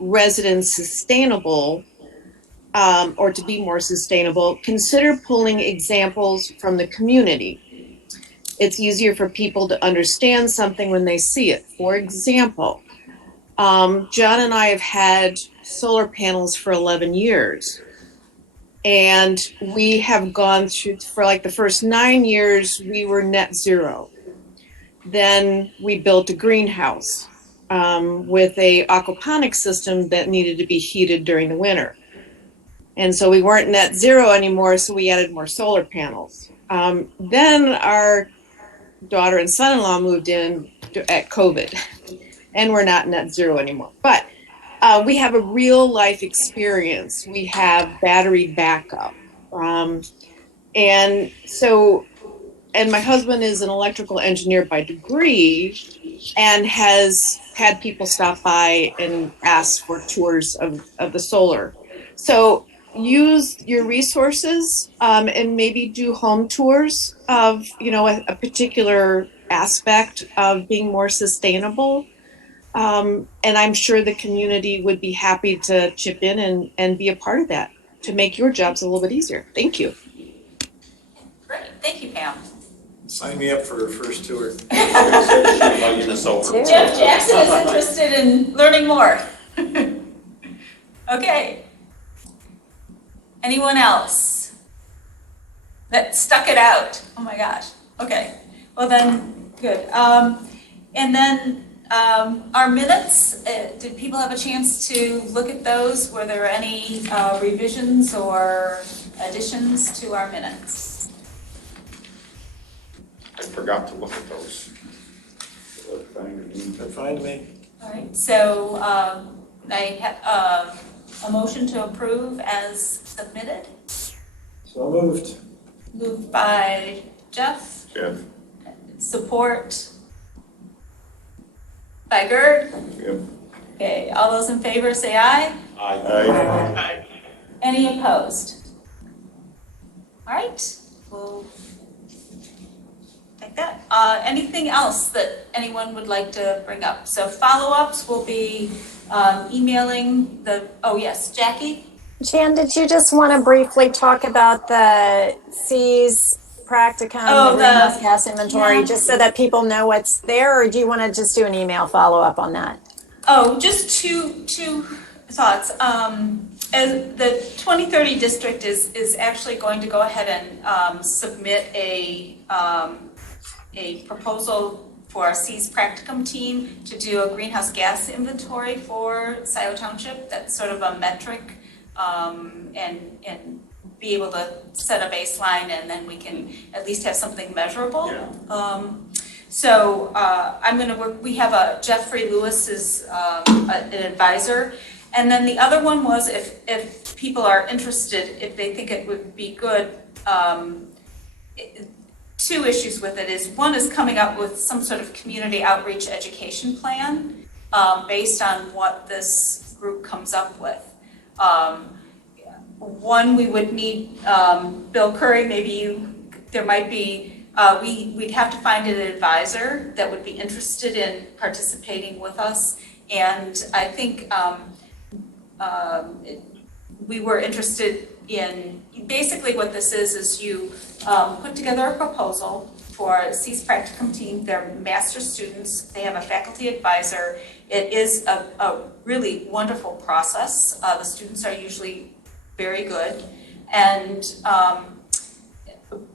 residents sustainable, or to be more sustainable, consider pulling examples from the community. It's easier for people to understand something when they see it. For example, John and I have had solar panels for 11 years. And we have gone through, for like the first 9 years, we were net zero. Then we built a greenhouse with a aquaponics system that needed to be heated during the winter. And so we weren't net zero anymore, so we added more solar panels. Then our daughter and son-in-law moved in at COVID, and we're not net zero anymore. But we have a real life experience. We have battery backup. And my husband is an electrical engineer by degree and has had people stop by and ask for tours of the solar. So use your resources and maybe do home tours of, a particular aspect of being more sustainable. And I'm sure the community would be happy to chip in and be a part of that to make your jobs a little bit easier. Thank you. Great, thank you, Pam. Sign me up for a first tour. Jeff Jackson is interested in learning more. Okay. Anyone else that stuck it out? Oh my gosh. Okay. Well then, good. And then our minutes, did people have a chance to look at those? Were there any revisions or additions to our minutes? I forgot to look at those. They're fine to me. All right, so I have a motion to approve as submitted. So moved. Moved by Jeff. Jeff. Support by Gerd. Yep. Okay, all those in favor say aye. Aye. Any opposed? All right, we'll take that. Anything else that anyone would like to bring up? So follow-ups will be emailing oh yes, Jackie? Jan, did you just want to briefly talk about the C's practicum, the greenhouse gas inventory, just so that people know what's there, or do you want to just do an email follow-up on that? Oh, just two thoughts. And the 2030 district is actually going to go ahead and submit a proposal for our C's practicum team to do a greenhouse gas inventory for Scio Township. That's sort of a metric, and be able to set a baseline, and then we can at least have something measurable. Yeah. So I'm going to work. We have a Jeffrey Lewis is an advisor, and then the other one was if people are interested, if they think it would be good. Two issues with it is one is coming up with some sort of community outreach education plan based on what this group comes up with. One, we would need Bill Curry. Maybe there might be. We'd have to find an advisor that would be interested in participating with us, and I think we were interested in, basically what this is you put together a proposal for C's practicum team. They're master students, they have a faculty advisor. It is a really wonderful process. The students are usually very good, and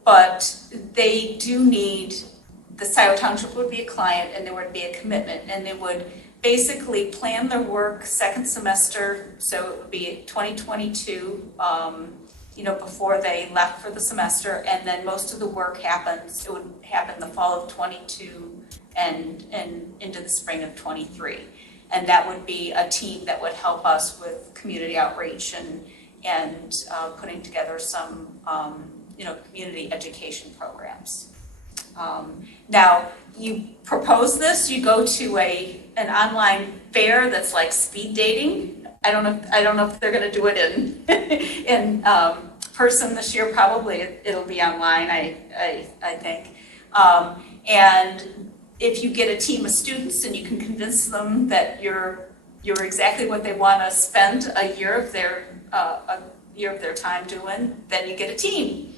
but they do need, the Scio Township would be a client, and there would be a commitment, and they would basically plan their work second semester, so it would be 2022, before they left for the semester, and then most of the work it would happen the fall of 22 and into the spring of 23. And that would be a team that would help us with community outreach and putting together some community education programs. Now, you propose this, you go to an online fair that's like speed dating. I don't know if they're going to do it in person this year. Probably it'll be online. I think. And if you get a team of students and you can convince them that you're exactly what they want to spend a year of their time doing, then you get a team,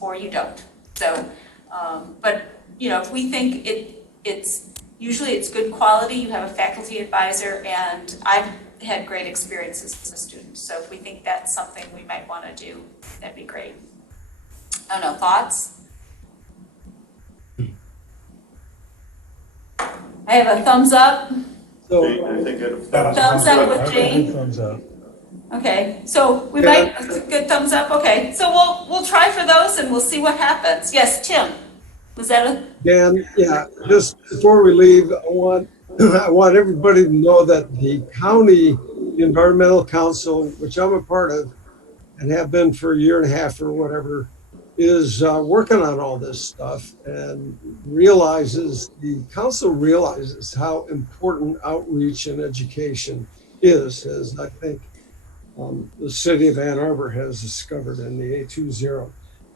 or you don't. So, but if we think it's usually it's good quality, you have a faculty advisor, and I've had great experiences with the students. So if we think that's something we might want to do, that'd be great. I don't know, thoughts? I have a thumbs up. So, I think thumbs up with Jane. Thumbs up. Okay, so we might, good thumbs up. Okay, so we'll try for those and we'll see what happens. Yes, Tim, was that a? Dan, yeah, just before we leave, I want everybody to know that the county environmental council, which I'm a part of and have been for a year and a half or whatever, is working on all this stuff and the council realizes how important outreach and education is, as I think the city of Ann Arbor has discovered in the A20.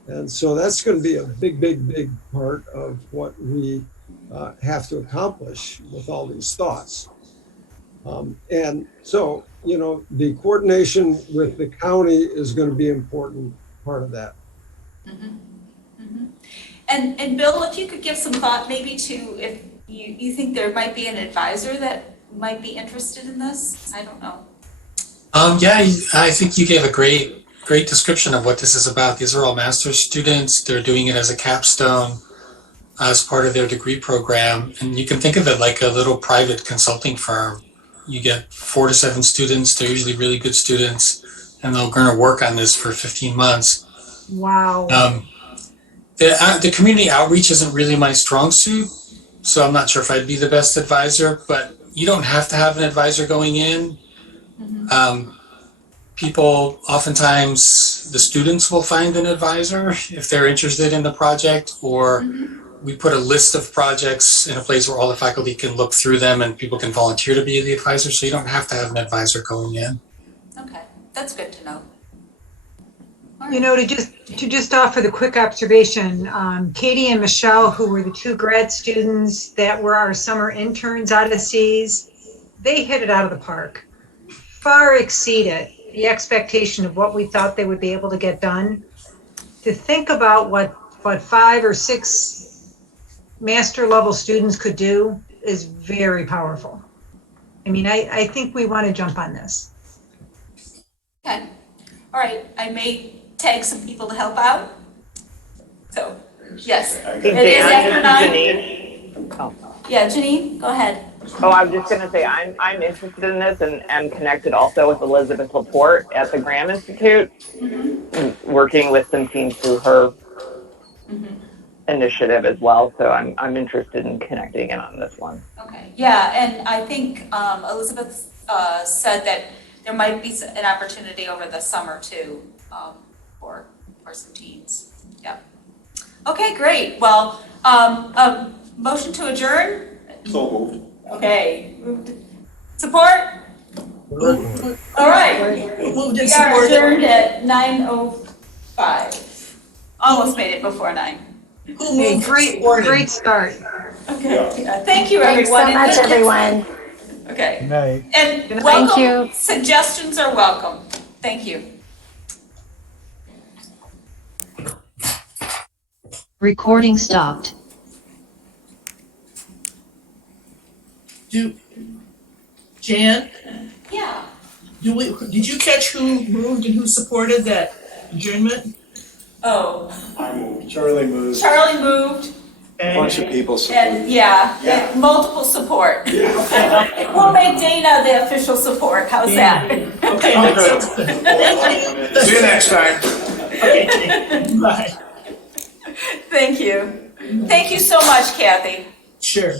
And so that's going to be a big, big, big part of what we have to accomplish with all these thoughts. And so, the coordination with the county is going to be an important part of that. Mm-hmm. Mm-hmm. And Bill, if you could give some thought maybe to if you think there might be an advisor that might be interested in this, I don't know. Yeah, I think you gave a great description of what this is about. These are all master's students. They're doing it as a capstone as part of their degree program. And you can think of it like a little private consulting firm. You get 4 to 7 students. They're usually really good students, and they're going to work on this for 15 months. Wow. The community outreach isn't really my strong suit, so I'm not sure if I'd be the best advisor, but you don't have to have an advisor going in. People, oftentimes the students will find an advisor if they're interested in the project, or we put a list of projects in a place where all the faculty can look through them and people can volunteer to be the advisor, so you don't have to have an advisor going in. Okay, that's good to know. To just offer the quick observation, Katie and Michelle, who were the 2 grad students that were our summer interns out of C's, they hit it out of the park. Far exceeded the expectation of what we thought they would be able to get done. To think about what 5 or 6 master level students could do is very powerful. I mean, I think we want to jump on this. Okay, all right, I may tag some people to help out. So, yes, it is after 9. Janine. Oh. Yeah, Janine, go ahead. Oh, I was just going to say, I'm interested in this and am connected also with Elizabeth Laporte at the Graham Institute, working with some teams through her initiative as well. So I'm interested in connecting in on this one. Okay, yeah, and I think Elizabeth said that there might be an opportunity over the summer too for some teams. Yeah. Okay, great. Well, motion to adjourn. So moved. Okay. Support? All right. Moved and We are supported. adjourned at 9:05. Almost made it before 9. Who Hey, moved? great start. Okay. Thank you, Thanks everyone. so much, everyone. Okay. Good night. And Thank welcome. you. Suggestions are welcome. Thank you. Recording stopped. Jan, Yeah. did you catch who moved and who supported that adjournment? Oh, I moved. Charlie moved. Charlie moved. A bunch of people supported. And yeah, multiple support. We'll make Dana the official support. How's that? Okay. See you next time. Okay. Bye. Thank you. Thank you so much, Kathy. Sure.